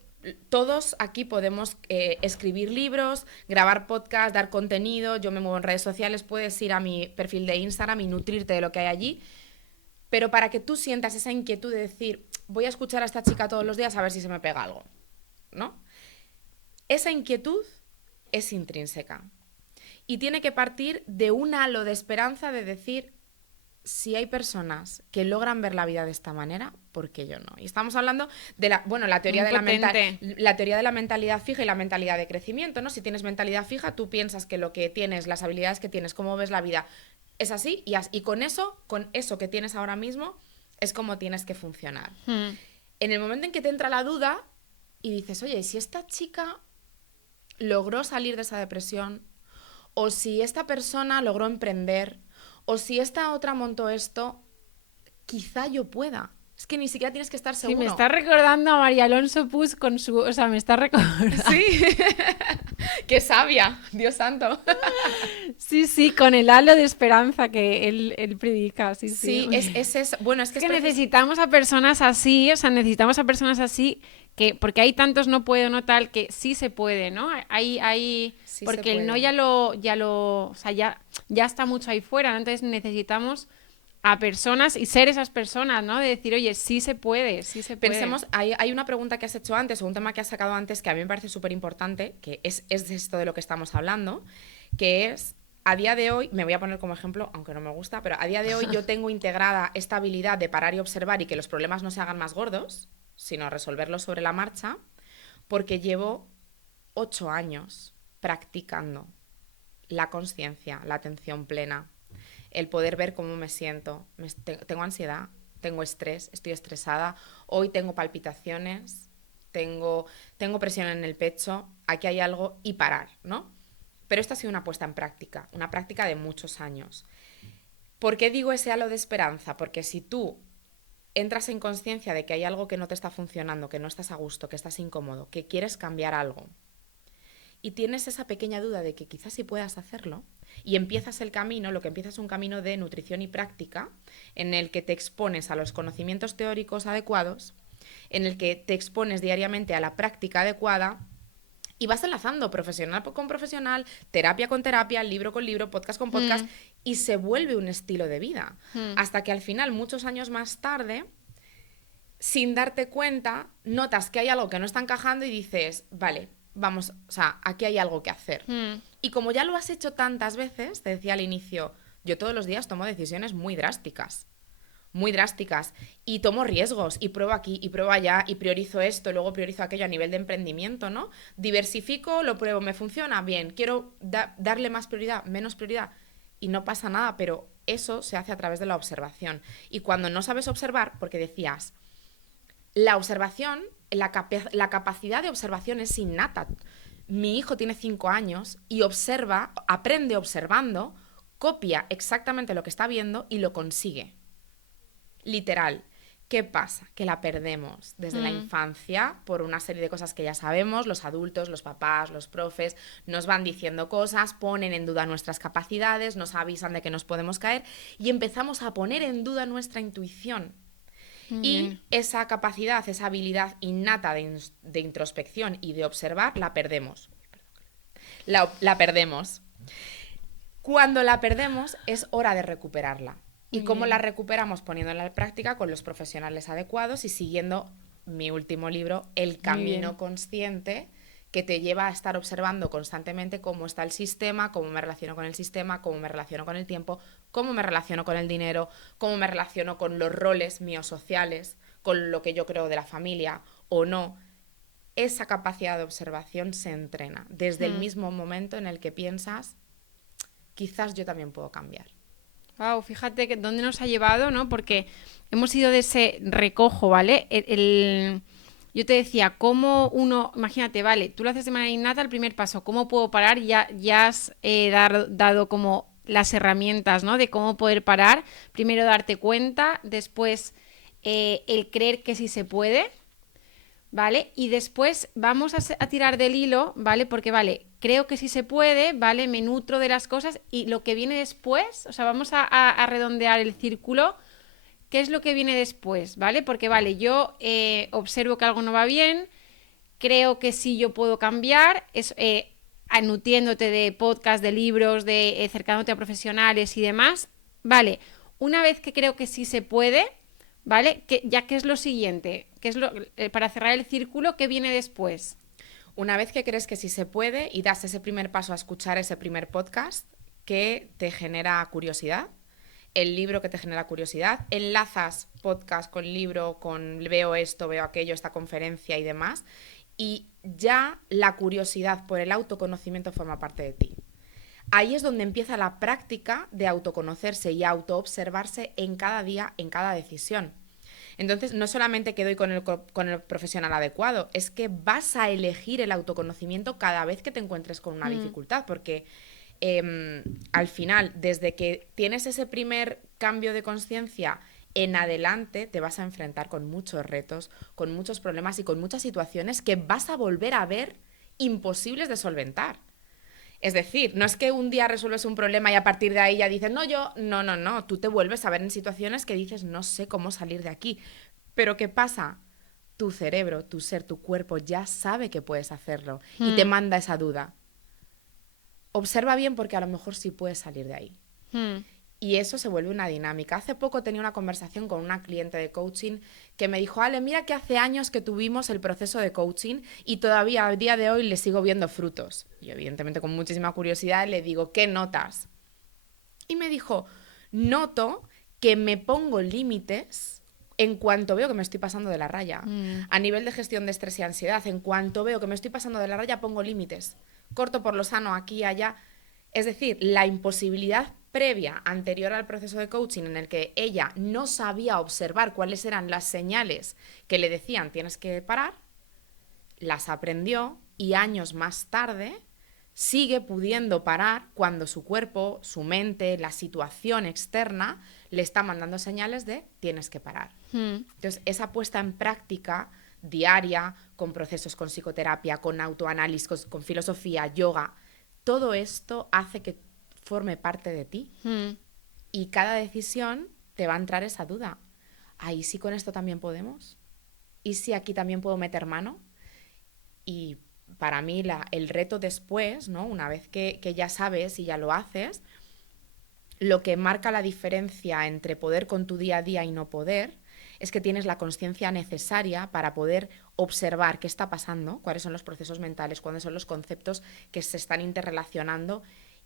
todos aquí podemos escribir libros, grabar podcasts, dar contenido. Yo me muevo en redes sociales, puedes ir a mi perfil de Instagram y nutrirte de lo que hay allí. Pero para que tú sientas esa inquietud de decir, voy a escuchar a esta chica todos los días a ver si se me pega algo, ¿no? Esa inquietud es intrínseca. Y tiene que partir de un halo de esperanza de decir, si hay personas que logran ver la vida de esta manera, ¿por qué yo no? Y estamos hablando de la teoría de la mentalidad fija y la mentalidad de crecimiento, ¿no? Si tienes mentalidad fija, tú piensas que lo que tienes, las habilidades que tienes, cómo ves la vida, es así y con eso que tienes ahora mismo, es como tienes que funcionar. En el momento en que te entra la duda y dices, oye, si esta chica logró salir de esa depresión, o si esta persona logró emprender, o si esta otra montó esto, quizá yo pueda. Es que ni siquiera tienes que estar seguro. Sí, me está recordando a María Alonso Puig con su... O sea, me está recordando... Sí, qué sabia, Dios santo. Sí, con el halo de esperanza que él predica. Sí, es eso. Bueno, es que necesitamos a personas así, o sea, necesitamos a personas así porque hay tantos no puedo, no tal, que sí se puede, ¿no? Sí, porque el no ya lo, o sea, ya está mucho ahí fuera, ¿no? Entonces necesitamos a personas y ser esas personas, ¿no? De decir, oye, sí se puede. Pensemos, hay una pregunta que has hecho antes o un tema que has sacado antes que a mí me parece súper importante, que es esto de lo que estamos hablando, que es, a día de hoy, me voy a poner como ejemplo, aunque no me gusta, pero a día de hoy yo tengo integrada esta habilidad de parar y observar y que los problemas no se hagan más gordos, sino resolverlos sobre la marcha, porque llevo 8 años practicando la consciencia, la atención plena, el poder ver cómo me siento. Tengo ansiedad, tengo estrés, estoy estresada, hoy tengo palpitaciones, tengo presión en el pecho, aquí hay algo y parar, ¿no? Pero esto ha sido una puesta en práctica, una práctica de muchos años. ¿Por qué digo ese halo de esperanza? Porque si tú entras en conciencia de que hay algo que no te está funcionando, que no estás a gusto, que estás incómodo, que quieres cambiar algo, y tienes esa pequeña duda de que quizás sí puedas hacerlo, y empiezas el camino, lo que empiezas es un camino de nutrición y práctica, en el que te expones a los conocimientos teóricos adecuados, en el que te expones diariamente a la práctica adecuada, Y vas enlazando profesional con profesional, terapia con terapia, libro con libro, podcast con podcast, y se vuelve un estilo de vida. Hasta que al final, muchos años más tarde, sin darte cuenta, notas que hay algo que no está encajando y dices, vale, vamos, o sea, aquí hay algo que hacer. Y como ya lo has hecho tantas veces, te decía al inicio, yo todos los días tomo decisiones muy drásticas, y tomo riesgos, y pruebo aquí, y pruebo allá, y priorizo esto, luego priorizo aquello a nivel de emprendimiento, ¿no? Diversifico, lo pruebo, me funciona, bien, quiero darle más prioridad, menos prioridad, y no pasa nada, pero eso se hace a través de la observación. Y cuando no sabes observar, porque decías, la observación, la capacidad de observación es innata. Mi hijo tiene 5 años y observa, aprende observando, copia exactamente lo que está viendo y lo consigue. Literal. ¿Qué pasa? Que la perdemos desde la infancia por una serie de cosas que ya sabemos, los adultos, los papás, los profes, nos van diciendo cosas, ponen en duda nuestras capacidades, nos avisan de que nos podemos caer y empezamos a poner en duda nuestra intuición. Y esa capacidad, esa habilidad innata de introspección y de observar, la perdemos. La perdemos. Cuando la perdemos, es hora de recuperarla. ¿Y cómo la recuperamos? Poniéndola en práctica con los profesionales adecuados y siguiendo mi último libro, El Camino Consciente, que te lleva a estar observando constantemente cómo está el sistema, cómo me relaciono con el sistema, cómo me relaciono con el tiempo, cómo me relaciono con el dinero, cómo me relaciono con los roles míos sociales, con lo que yo creo de la familia o no. Esa capacidad de observación se entrena desde el mismo momento en el que piensas, quizás yo también puedo cambiar. Wow, fíjate que dónde nos ha llevado, ¿no? Porque hemos ido de ese recojo, ¿vale? Yo te decía, cómo uno, imagínate, vale, tú lo haces de manera innata, el primer paso, ¿cómo puedo parar? Ya has dado como las herramientas, ¿no? De cómo poder parar. Primero darte cuenta, después el creer que sí se puede, ¿vale? Y después vamos a tirar del hilo, ¿vale? Porque, vale, creo que sí se puede, ¿vale? Me nutro de las cosas y lo que viene después, o sea, vamos a redondear el círculo. ¿Qué es lo que viene después, ¿vale? Porque, vale, yo observo que algo no va bien, creo que sí yo puedo cambiar, nutriéndote de podcast, de libros, de acercándote a profesionales y demás, ¿vale? Una vez que creo que sí se puede, ¿vale? ¿Qué es lo siguiente? Para cerrar el círculo, ¿qué viene después? Una vez que crees que sí se puede y das ese primer paso a escuchar ese primer podcast que te genera curiosidad, el libro que te genera curiosidad, enlazas podcast con libro, con veo esto, veo aquello, esta conferencia y demás, y ya la curiosidad por el autoconocimiento forma parte de ti. Ahí es donde empieza la práctica de autoconocerse y autoobservarse en cada día, en cada decisión. Entonces, no solamente que doy con el profesional adecuado, es que vas a elegir el autoconocimiento cada vez que te encuentres con una dificultad, porque al final, desde que tienes ese primer cambio de conciencia en adelante, te vas a enfrentar con muchos retos, con muchos problemas y con muchas situaciones que vas a volver a ver imposibles de solventar. Es decir, no es que un día resuelves un problema y a partir de ahí ya dices, no, tú te vuelves a ver en situaciones que dices, no sé cómo salir de aquí. Pero ¿qué pasa? Tu cerebro, tu ser, tu cuerpo ya sabe que puedes hacerlo y te manda esa duda. Observa bien porque a lo mejor sí puedes salir de ahí. Y eso se vuelve una dinámica. Hace poco tenía una conversación con una cliente de coaching que me dijo, Ale, mira que hace años que tuvimos el proceso de coaching y todavía a día de hoy le sigo viendo frutos. Y evidentemente con muchísima curiosidad le digo, ¿qué notas? Y me dijo, noto que me pongo límites en cuanto veo que me estoy pasando de la raya. A nivel de gestión de estrés y ansiedad, en cuanto veo que me estoy pasando de la raya, pongo límites. Corto por lo sano aquí y allá. Es decir, la imposibilidad previa, anterior al proceso de coaching, en el que ella no sabía observar cuáles eran las señales que le decían tienes que parar, las aprendió y años más tarde sigue pudiendo parar cuando su cuerpo, su mente, la situación externa le está mandando señales de tienes que parar. Entonces, esa puesta en práctica diaria, con procesos con psicoterapia, con autoanálisis, con filosofía, yoga, todo esto hace que forme parte de ti. Y cada decisión te va a entrar esa duda. ¿Ahí sí con esto también podemos? ¿Y si aquí también puedo meter mano? Y para mí el reto después, ¿no? Una vez que ya sabes y ya lo haces, lo que marca la diferencia entre poder con tu día a día y no poder es que tienes la consciencia necesaria para poder observar qué está pasando, cuáles son los procesos mentales, cuáles son los conceptos que se están interrelacionando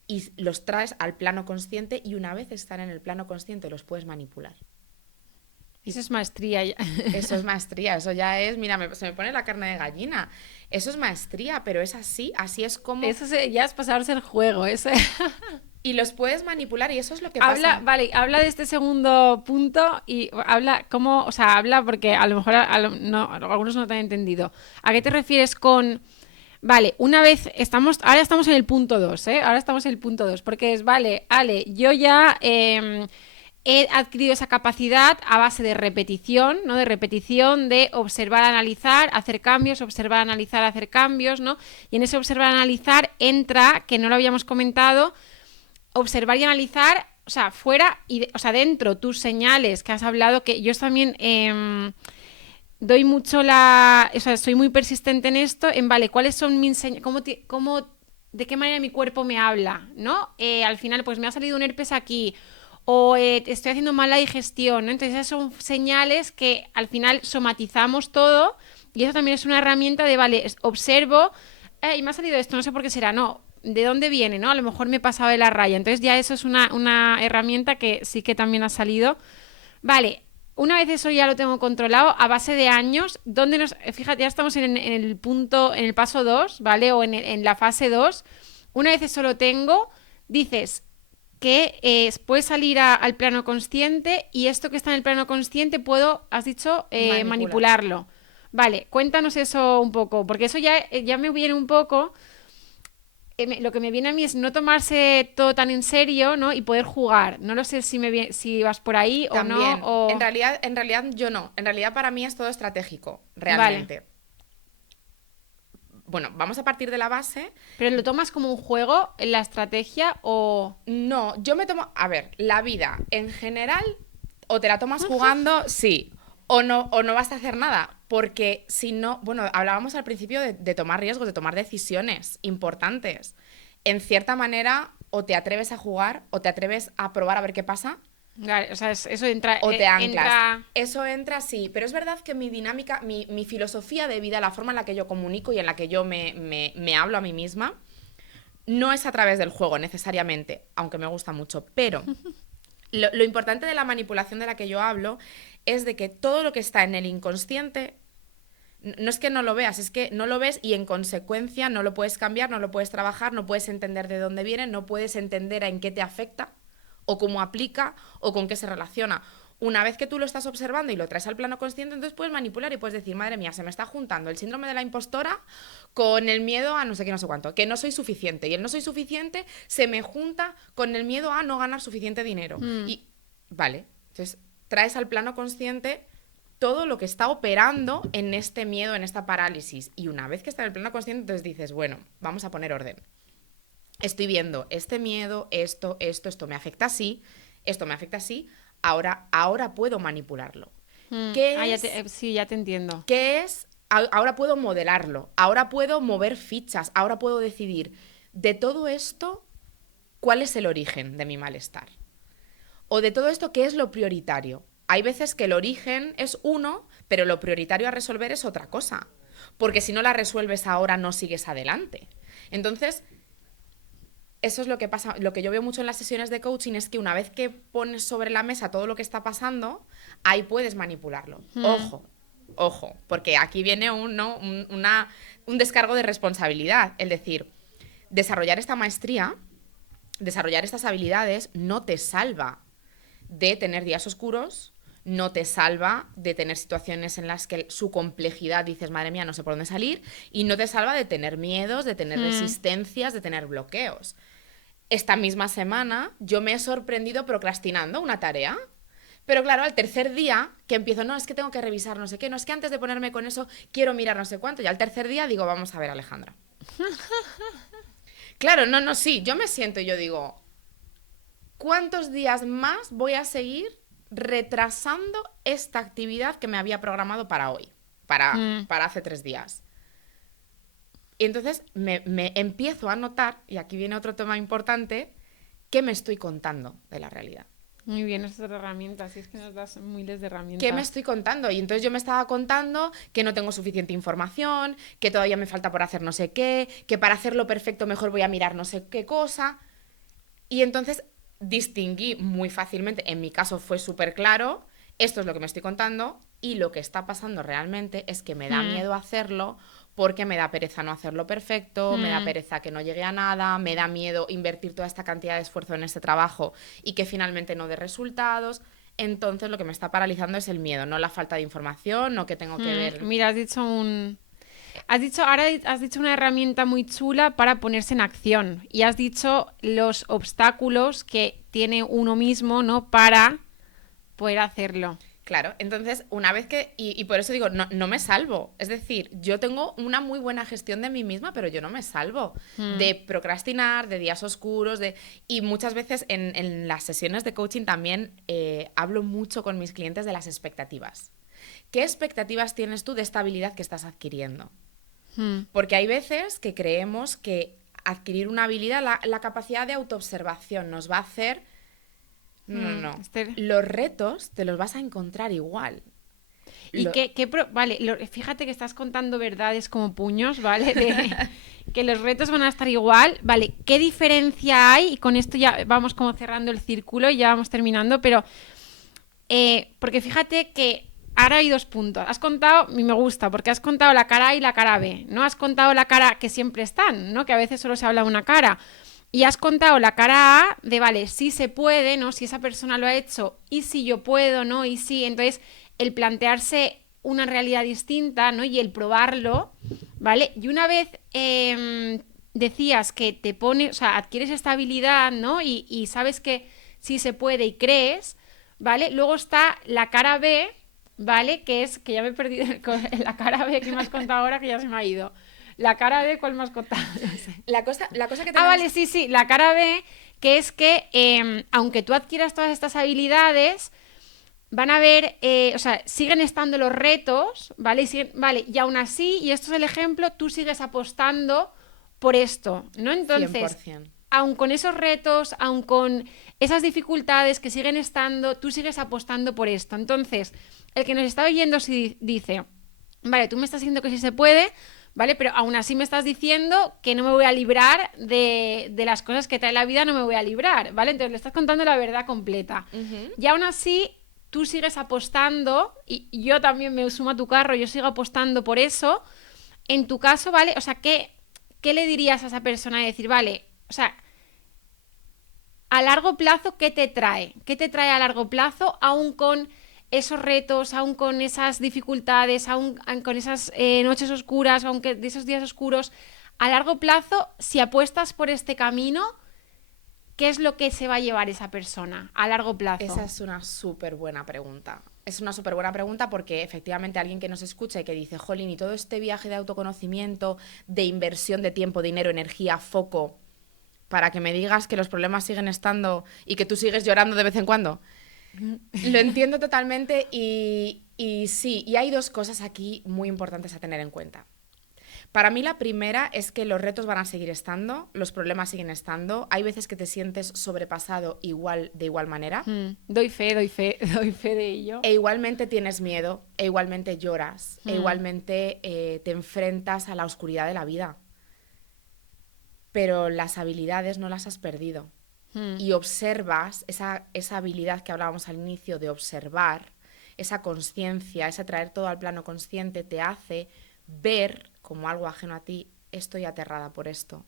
y los traes al plano consciente y una vez están en el plano consciente los puedes manipular. Eso es maestría ya. Eso es maestría, eso ya es, mira, se me pone la carne de gallina. Eso es maestría, pero es así es como... Eso ya es pasarse el juego, ese. Y los puedes manipular y eso es lo que pasa. Vale, habla de este segundo punto y habla cómo, o sea, habla porque a lo mejor algunos no te han entendido. ¿A qué te refieres con... Vale, ahora estamos en el punto 2, ¿eh? Ahora estamos en el punto 2, porque es, vale, Ale, yo ya he adquirido esa capacidad a base de repetición, ¿no? De repetición, de observar, analizar, hacer cambios, observar, analizar, hacer cambios, ¿no? Y en ese observar, analizar entra, que no lo habíamos comentado, observar y analizar, o sea, fuera y dentro, tus señales que has hablado, que yo también doy mucho soy muy persistente en esto, vale, ¿cuáles son mis señales? ¿De qué manera mi cuerpo me habla? ¿No? Al final, pues me ha salido un herpes aquí, o estoy haciendo mala digestión, ¿no? Entonces esas son señales que al final somatizamos todo, y eso también es una herramienta de, vale, observo, y me ha salido esto, no sé por qué será, no, ¿de dónde viene? ¿No? A lo mejor me he pasado de la raya. Entonces ya eso es una herramienta que sí que también ha salido. Vale, una vez eso ya lo tengo controlado, a base de años, fíjate, ya estamos en el punto, en el paso 2, ¿vale? O en la fase 2. Una vez eso lo tengo, dices que puedes salir al plano consciente y esto que está en el plano consciente has dicho, manipularlo. Vale, cuéntanos eso un poco, porque eso ya me viene un poco... Lo que me viene a mí es no tomarse todo tan en serio, ¿no? Y poder jugar. No lo sé si vas por ahí También. o no. O... En realidad yo no. En realidad para mí es todo estratégico, realmente. Vale. Bueno, vamos a partir de la base. ¿Pero lo tomas como un juego en la estrategia o...? No, yo me tomo... A ver, la vida en general, o te la tomas jugando, sí, o no vas a hacer nada. Porque si no... Bueno, hablábamos al principio de tomar riesgos, de tomar decisiones importantes. En cierta manera, o te atreves a jugar, o te atreves a probar a ver qué pasa. Claro, o sea, eso entra... O te anclas. Eso entra, sí. Pero es verdad que mi dinámica, mi filosofía de vida, la forma en la que yo comunico y en la que yo me hablo a mí misma, no es a través del juego necesariamente, aunque me gusta mucho. Pero lo importante de la manipulación de la que yo hablo es de que todo lo que está en el inconsciente... No es que no lo veas, es que no lo ves y en consecuencia no lo puedes cambiar, no lo puedes trabajar, no puedes entender de dónde viene, no puedes entender en qué te afecta o cómo aplica o con qué se relaciona. Una vez que tú lo estás observando y lo traes al plano consciente, entonces puedes manipular y puedes decir, madre mía, se me está juntando el síndrome de la impostora con el miedo a no sé qué, no sé cuánto, que no soy suficiente. Y el no soy suficiente se me junta con el miedo a no ganar suficiente dinero. Y, vale, entonces traes al plano consciente todo lo que está operando en este miedo, en esta parálisis. Y una vez que está en el plano consciente, entonces dices, bueno, vamos a poner orden. Estoy viendo este miedo, esto me afecta así, esto me afecta así, ahora puedo manipularlo. ¿Qué es? Sí, ya te entiendo. ¿Qué es? Ahora puedo modelarlo, ahora puedo mover fichas, ahora puedo decidir de todo esto, ¿cuál es el origen de mi malestar? O de todo esto, ¿qué es lo prioritario? Hay veces que el origen es uno, pero lo prioritario a resolver es otra cosa. Porque si no la resuelves ahora, no sigues adelante. Entonces, eso es lo que pasa. Lo que yo veo mucho en las sesiones de coaching es que una vez que pones sobre la mesa todo lo que está pasando, ahí puedes manipularlo. Ojo, porque aquí viene un descargo de responsabilidad. Es decir, desarrollar esta maestría, desarrollar estas habilidades, no te salva de tener días oscuros, no te salva de tener situaciones en las que su complejidad dices, madre mía, no sé por dónde salir, y no te salva de tener miedos, de tener resistencias, de tener bloqueos. Esta misma semana yo me he sorprendido procrastinando una tarea, pero claro, al tercer día que empiezo, no, es que tengo que revisar no sé qué, no, es que antes de ponerme con eso quiero mirar no sé cuánto, y al tercer día digo, vamos a ver, Alejandra. Claro, sí, yo me siento y yo digo, ¿cuántos días más voy a seguir retrasando esta actividad que me había programado para hoy? Para hace 3 días. Y entonces me empiezo a notar, y aquí viene otro tema importante, qué me estoy contando de la realidad. Muy bien, estas herramientas, y es que nos das miles de herramientas. ¿Qué me estoy contando? Y entonces yo me estaba contando que no tengo suficiente información, que todavía me falta por hacer no sé qué, que para hacerlo perfecto mejor voy a mirar no sé qué cosa. Y entonces distinguí muy fácilmente, en mi caso fue súper claro, esto es lo que me estoy contando y lo que está pasando realmente es que me da miedo hacerlo porque me da pereza no hacerlo perfecto, me da pereza que no llegue a nada, me da miedo invertir toda esta cantidad de esfuerzo en este trabajo y que finalmente no dé resultados. Entonces lo que me está paralizando es el miedo, no la falta de información, no que tengo que ver... Mira, ahora has dicho una herramienta muy chula para ponerse en acción y has dicho los obstáculos que tiene uno mismo, ¿no? Para poder hacerlo. Claro, entonces una vez que... Y por eso digo, no me salvo. Es decir, yo tengo una muy buena gestión de mí misma, pero yo no me salvo de procrastinar, de días oscuros, Y muchas veces en las sesiones de coaching también hablo mucho con mis clientes de las expectativas. ¿Qué expectativas tienes tú de esta habilidad que estás adquiriendo? Porque hay veces que creemos que adquirir una habilidad, la capacidad de autoobservación nos va a hacer... No. Los retos te los vas a encontrar igual. Y vale, fíjate que estás contando verdades como puños, ¿vale? Que los retos van a estar igual, ¿vale? ¿Qué diferencia hay? Y con esto ya vamos como cerrando el círculo y ya vamos terminando, pero... porque fíjate que ahora hay 2 puntos. Has contado, y me gusta, porque has contado la cara A y la cara B. No has contado la cara que siempre están, ¿no? Que a veces solo se habla de una cara. Y has contado la cara A de, vale, sí se puede, ¿no? Si esa persona lo ha hecho, y si yo puedo, ¿no? Y sí, entonces el plantearse una realidad distinta, ¿no? Y el probarlo, ¿vale? Y una vez decías que te pone, o sea, adquieres esta habilidad, ¿no? Y sabes que sí se puede y crees, ¿vale? Luego está la cara B, ¿vale? Que es, que ya me he perdido la cara B que me has contado ahora, que ya se me ha ido. La cara B, ¿cuál me has contado? No sé. La cosa que tenemos... Vale, sí, la cara B, que es que aunque tú adquieras todas estas habilidades, van a ver, o sea, siguen estando los retos, ¿vale? Y aún así, y esto es el ejemplo, tú sigues apostando por esto, ¿no? Entonces, 100%. aun con esos retos, aun con esas dificultades que siguen estando, tú sigues apostando por esto. Entonces, el que nos está oyendo si dice, vale, tú me estás diciendo que sí se puede, ¿vale? Pero aún así me estás diciendo que no me voy a librar de las cosas que trae la vida, no me voy a librar, ¿vale? Entonces le estás contando la verdad completa. Y aún así tú sigues apostando, y yo también me sumo a tu carro, yo sigo apostando por eso. En tu caso, ¿vale? O sea, ¿qué le dirías a esa persona de decir, vale, o sea, a largo plazo, ¿qué te trae? ¿Qué te trae a largo plazo, aún con esos retos, aún con esas dificultades, aún con esas noches oscuras, aunque de esos días oscuros? A largo plazo, si apuestas por este camino, ¿qué es lo que se va a llevar esa persona a largo plazo? Esa es una súper buena pregunta. Es una súper buena pregunta porque efectivamente alguien que nos escucha y que dice, jolín, y todo este viaje de autoconocimiento, de inversión de tiempo, dinero, energía, foco, para que me digas que los problemas siguen estando y que tú sigues llorando de vez en cuando. Lo entiendo totalmente y sí, y hay 2 cosas aquí muy importantes a tener en cuenta. Para mí la primera es que los retos van a seguir estando, los problemas siguen estando, hay veces que te sientes sobrepasado de igual manera. Doy fe de ello. E igualmente tienes miedo, e igualmente lloras, e igualmente te enfrentas a la oscuridad de la vida. Pero las habilidades no las has perdido. Y observas esa habilidad que hablábamos al inicio de observar, esa consciencia, ese traer todo al plano consciente te hace ver como algo ajeno a ti, estoy aterrada por esto,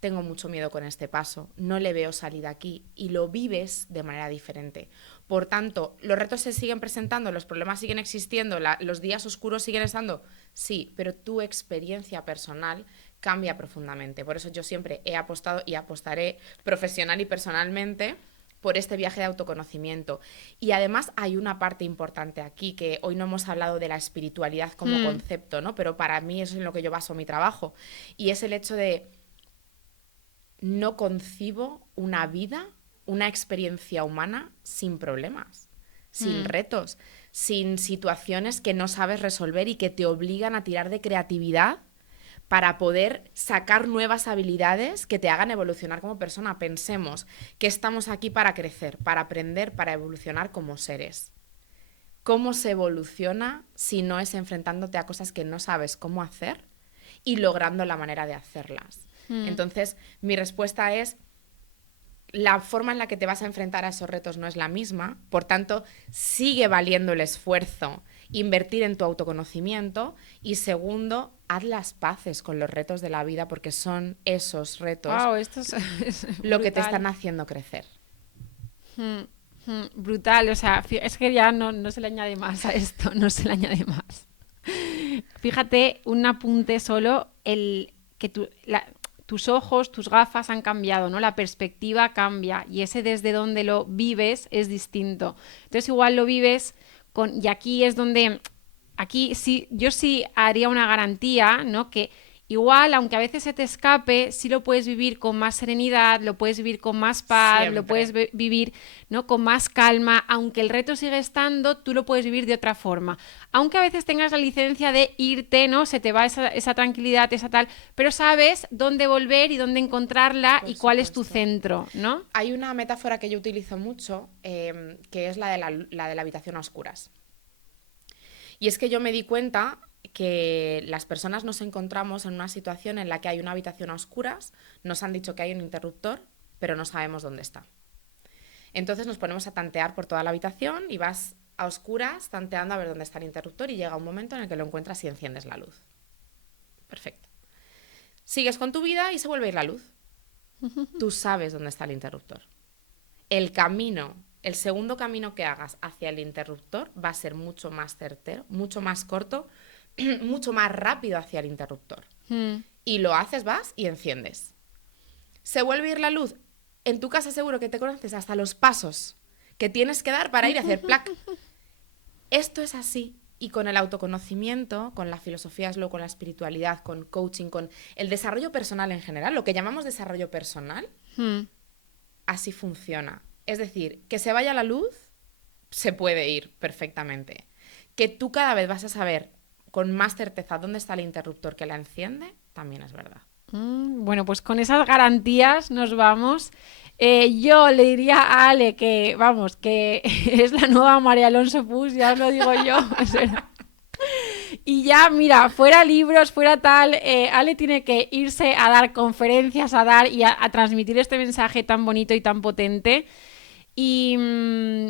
tengo mucho miedo con este paso, no le veo salida aquí, y lo vives de manera diferente. Por tanto, ¿los retos se siguen presentando, los problemas siguen existiendo, los días oscuros siguen estando? Sí, pero tu experiencia personal cambia profundamente. Por eso yo siempre he apostado y apostaré profesional y personalmente por este viaje de autoconocimiento. Y además hay una parte importante aquí, que hoy no hemos hablado de la espiritualidad como concepto, ¿no? Pero para mí eso es en lo que yo baso mi trabajo. Y es el hecho de no concibo una vida, una experiencia humana sin problemas, sin retos, sin situaciones que no sabes resolver y que te obligan a tirar de creatividad para poder sacar nuevas habilidades que te hagan evolucionar como persona. Pensemos que estamos aquí para crecer, para aprender, para evolucionar como seres. ¿Cómo se evoluciona si no es enfrentándote a cosas que no sabes cómo hacer y logrando la manera de hacerlas? Entonces, mi respuesta es, la forma en la que te vas a enfrentar a esos retos no es la misma, por tanto, sigue valiendo el esfuerzo, invertir en tu autoconocimiento y segundo, haz las paces con los retos de la vida porque son esos retos es lo que te brutal. están haciendo crecer. Brutal, o sea, es que ya no se le añade más a esto, no se le añade más. Fíjate, un apunte solo, tus ojos, tus gafas han cambiado, ¿no? La perspectiva cambia y ese desde donde lo vives es distinto. Entonces igual lo vives y aquí es donde, aquí sí, yo sí haría una garantía, ¿no? Que igual, aunque a veces se te escape, sí lo puedes vivir con más serenidad, lo puedes vivir con más paz, Siempre. lo puedes vivir, ¿no? Con más calma, aunque el reto sigue estando, tú lo puedes vivir de otra forma. Aunque a veces tengas la licencia de irte, ¿no? Se te va esa tranquilidad, esa tal, pero sabes dónde volver y dónde encontrarla Por y cuál es tu supuesto. centro, ¿no? Hay una metáfora que yo utilizo mucho, que es la de la habitación a oscuras. Y es que yo me di cuenta que las personas nos encontramos en una situación en la que hay una habitación a oscuras, nos han dicho que hay un interruptor, pero no sabemos dónde está. Entonces nos ponemos a tantear por toda la habitación y vas a oscuras tanteando a ver dónde está el interruptor y llega un momento en el que lo encuentras y enciendes la luz. Perfecto. Sigues con tu vida y se vuelve a ir la luz. Tú sabes dónde está el interruptor. El segundo camino que hagas hacia el interruptor va a ser mucho más certero, mucho más corto, mucho más rápido hacia el interruptor. Y lo haces, vas y enciendes. Se vuelve a ir la luz. En tu casa seguro que te conoces hasta los pasos que tienes que dar para ir a hacer plac. Esto es así. Y con el autoconocimiento, con la filosofía slow, con la espiritualidad, con coaching, con el desarrollo personal en general, lo que llamamos desarrollo personal, así funciona. Es decir, que se vaya la luz, se puede ir perfectamente. Que tú cada vez vas a saber con más certeza dónde está el interruptor que la enciende, también es verdad. Bueno, pues con esas garantías nos vamos. Yo le diría a Ale que, vamos, que es la nueva María Alonso Puig, ya os lo digo yo. Y ya, mira, fuera libros, fuera tal, Ale tiene que irse a dar conferencias, a dar y a transmitir este mensaje tan bonito y tan potente. Y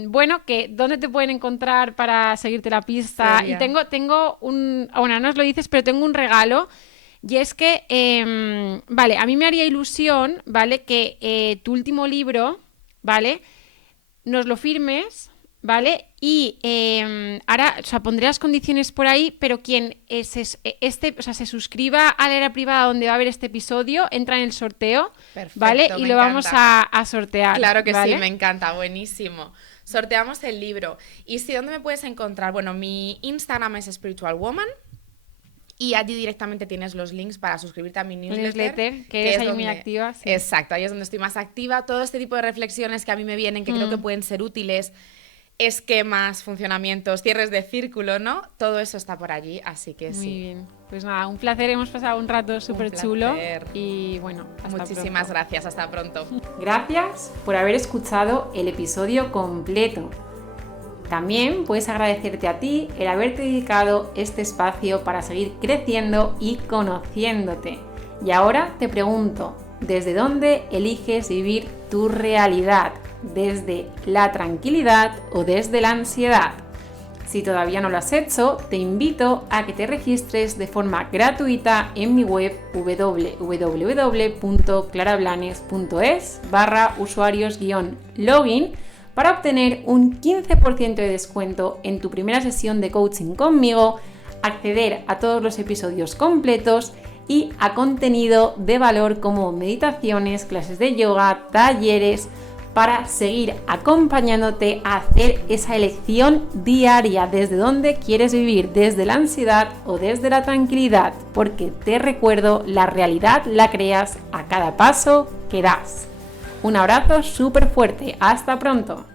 bueno, que ¿dónde te pueden encontrar para seguirte la pista? Seria. Y tengo un... Bueno, no os lo dices, pero tengo un regalo. Y es que, vale, a mí me haría ilusión, ¿vale? Que tu último libro, ¿vale? Nos lo firmes, ¿vale? Y ahora, o sea, pondré las condiciones por ahí, pero quien se suscriba a la era privada donde va a haber este episodio, entra en el sorteo, Perfecto, ¿vale? me Y lo vamos encanta. a sortear. Claro que ¿vale? sí, me encanta, buenísimo. Sorteamos el libro. ¿Y si dónde me puedes encontrar? Bueno, mi Instagram es Spiritual Woman. Y allí directamente tienes los links para suscribirte a mi newsletter. Que eres ahí muy activa. Sí. Exacto, ahí es donde estoy más activa. Todo este tipo de reflexiones que a mí me vienen, que creo que pueden ser útiles, esquemas, funcionamientos, cierres de círculo, ¿no? Todo eso está por allí, así que Muy sí. bien. Pues nada, un placer. Hemos pasado un rato súper chulo. Y bueno, hasta Muchísimas pronto. gracias, hasta pronto. Gracias por haber escuchado el episodio completo. También puedes agradecerte a ti el haberte dedicado este espacio para seguir creciendo y conociéndote. Y ahora te pregunto, ¿desde dónde eliges vivir tu realidad? ¿Desde la tranquilidad o desde la ansiedad? Si todavía no lo has hecho, te invito a que te registres de forma gratuita en mi web www.clarablanes.es/usuarios-login para obtener un 15% de descuento en tu primera sesión de coaching conmigo, acceder a todos los episodios completos y a contenido de valor como meditaciones, clases de yoga, talleres, para seguir acompañándote a hacer esa elección diaria desde dónde quieres vivir, desde la ansiedad o desde la tranquilidad, porque te recuerdo, la realidad la creas a cada paso que das. Un abrazo súper fuerte, hasta pronto.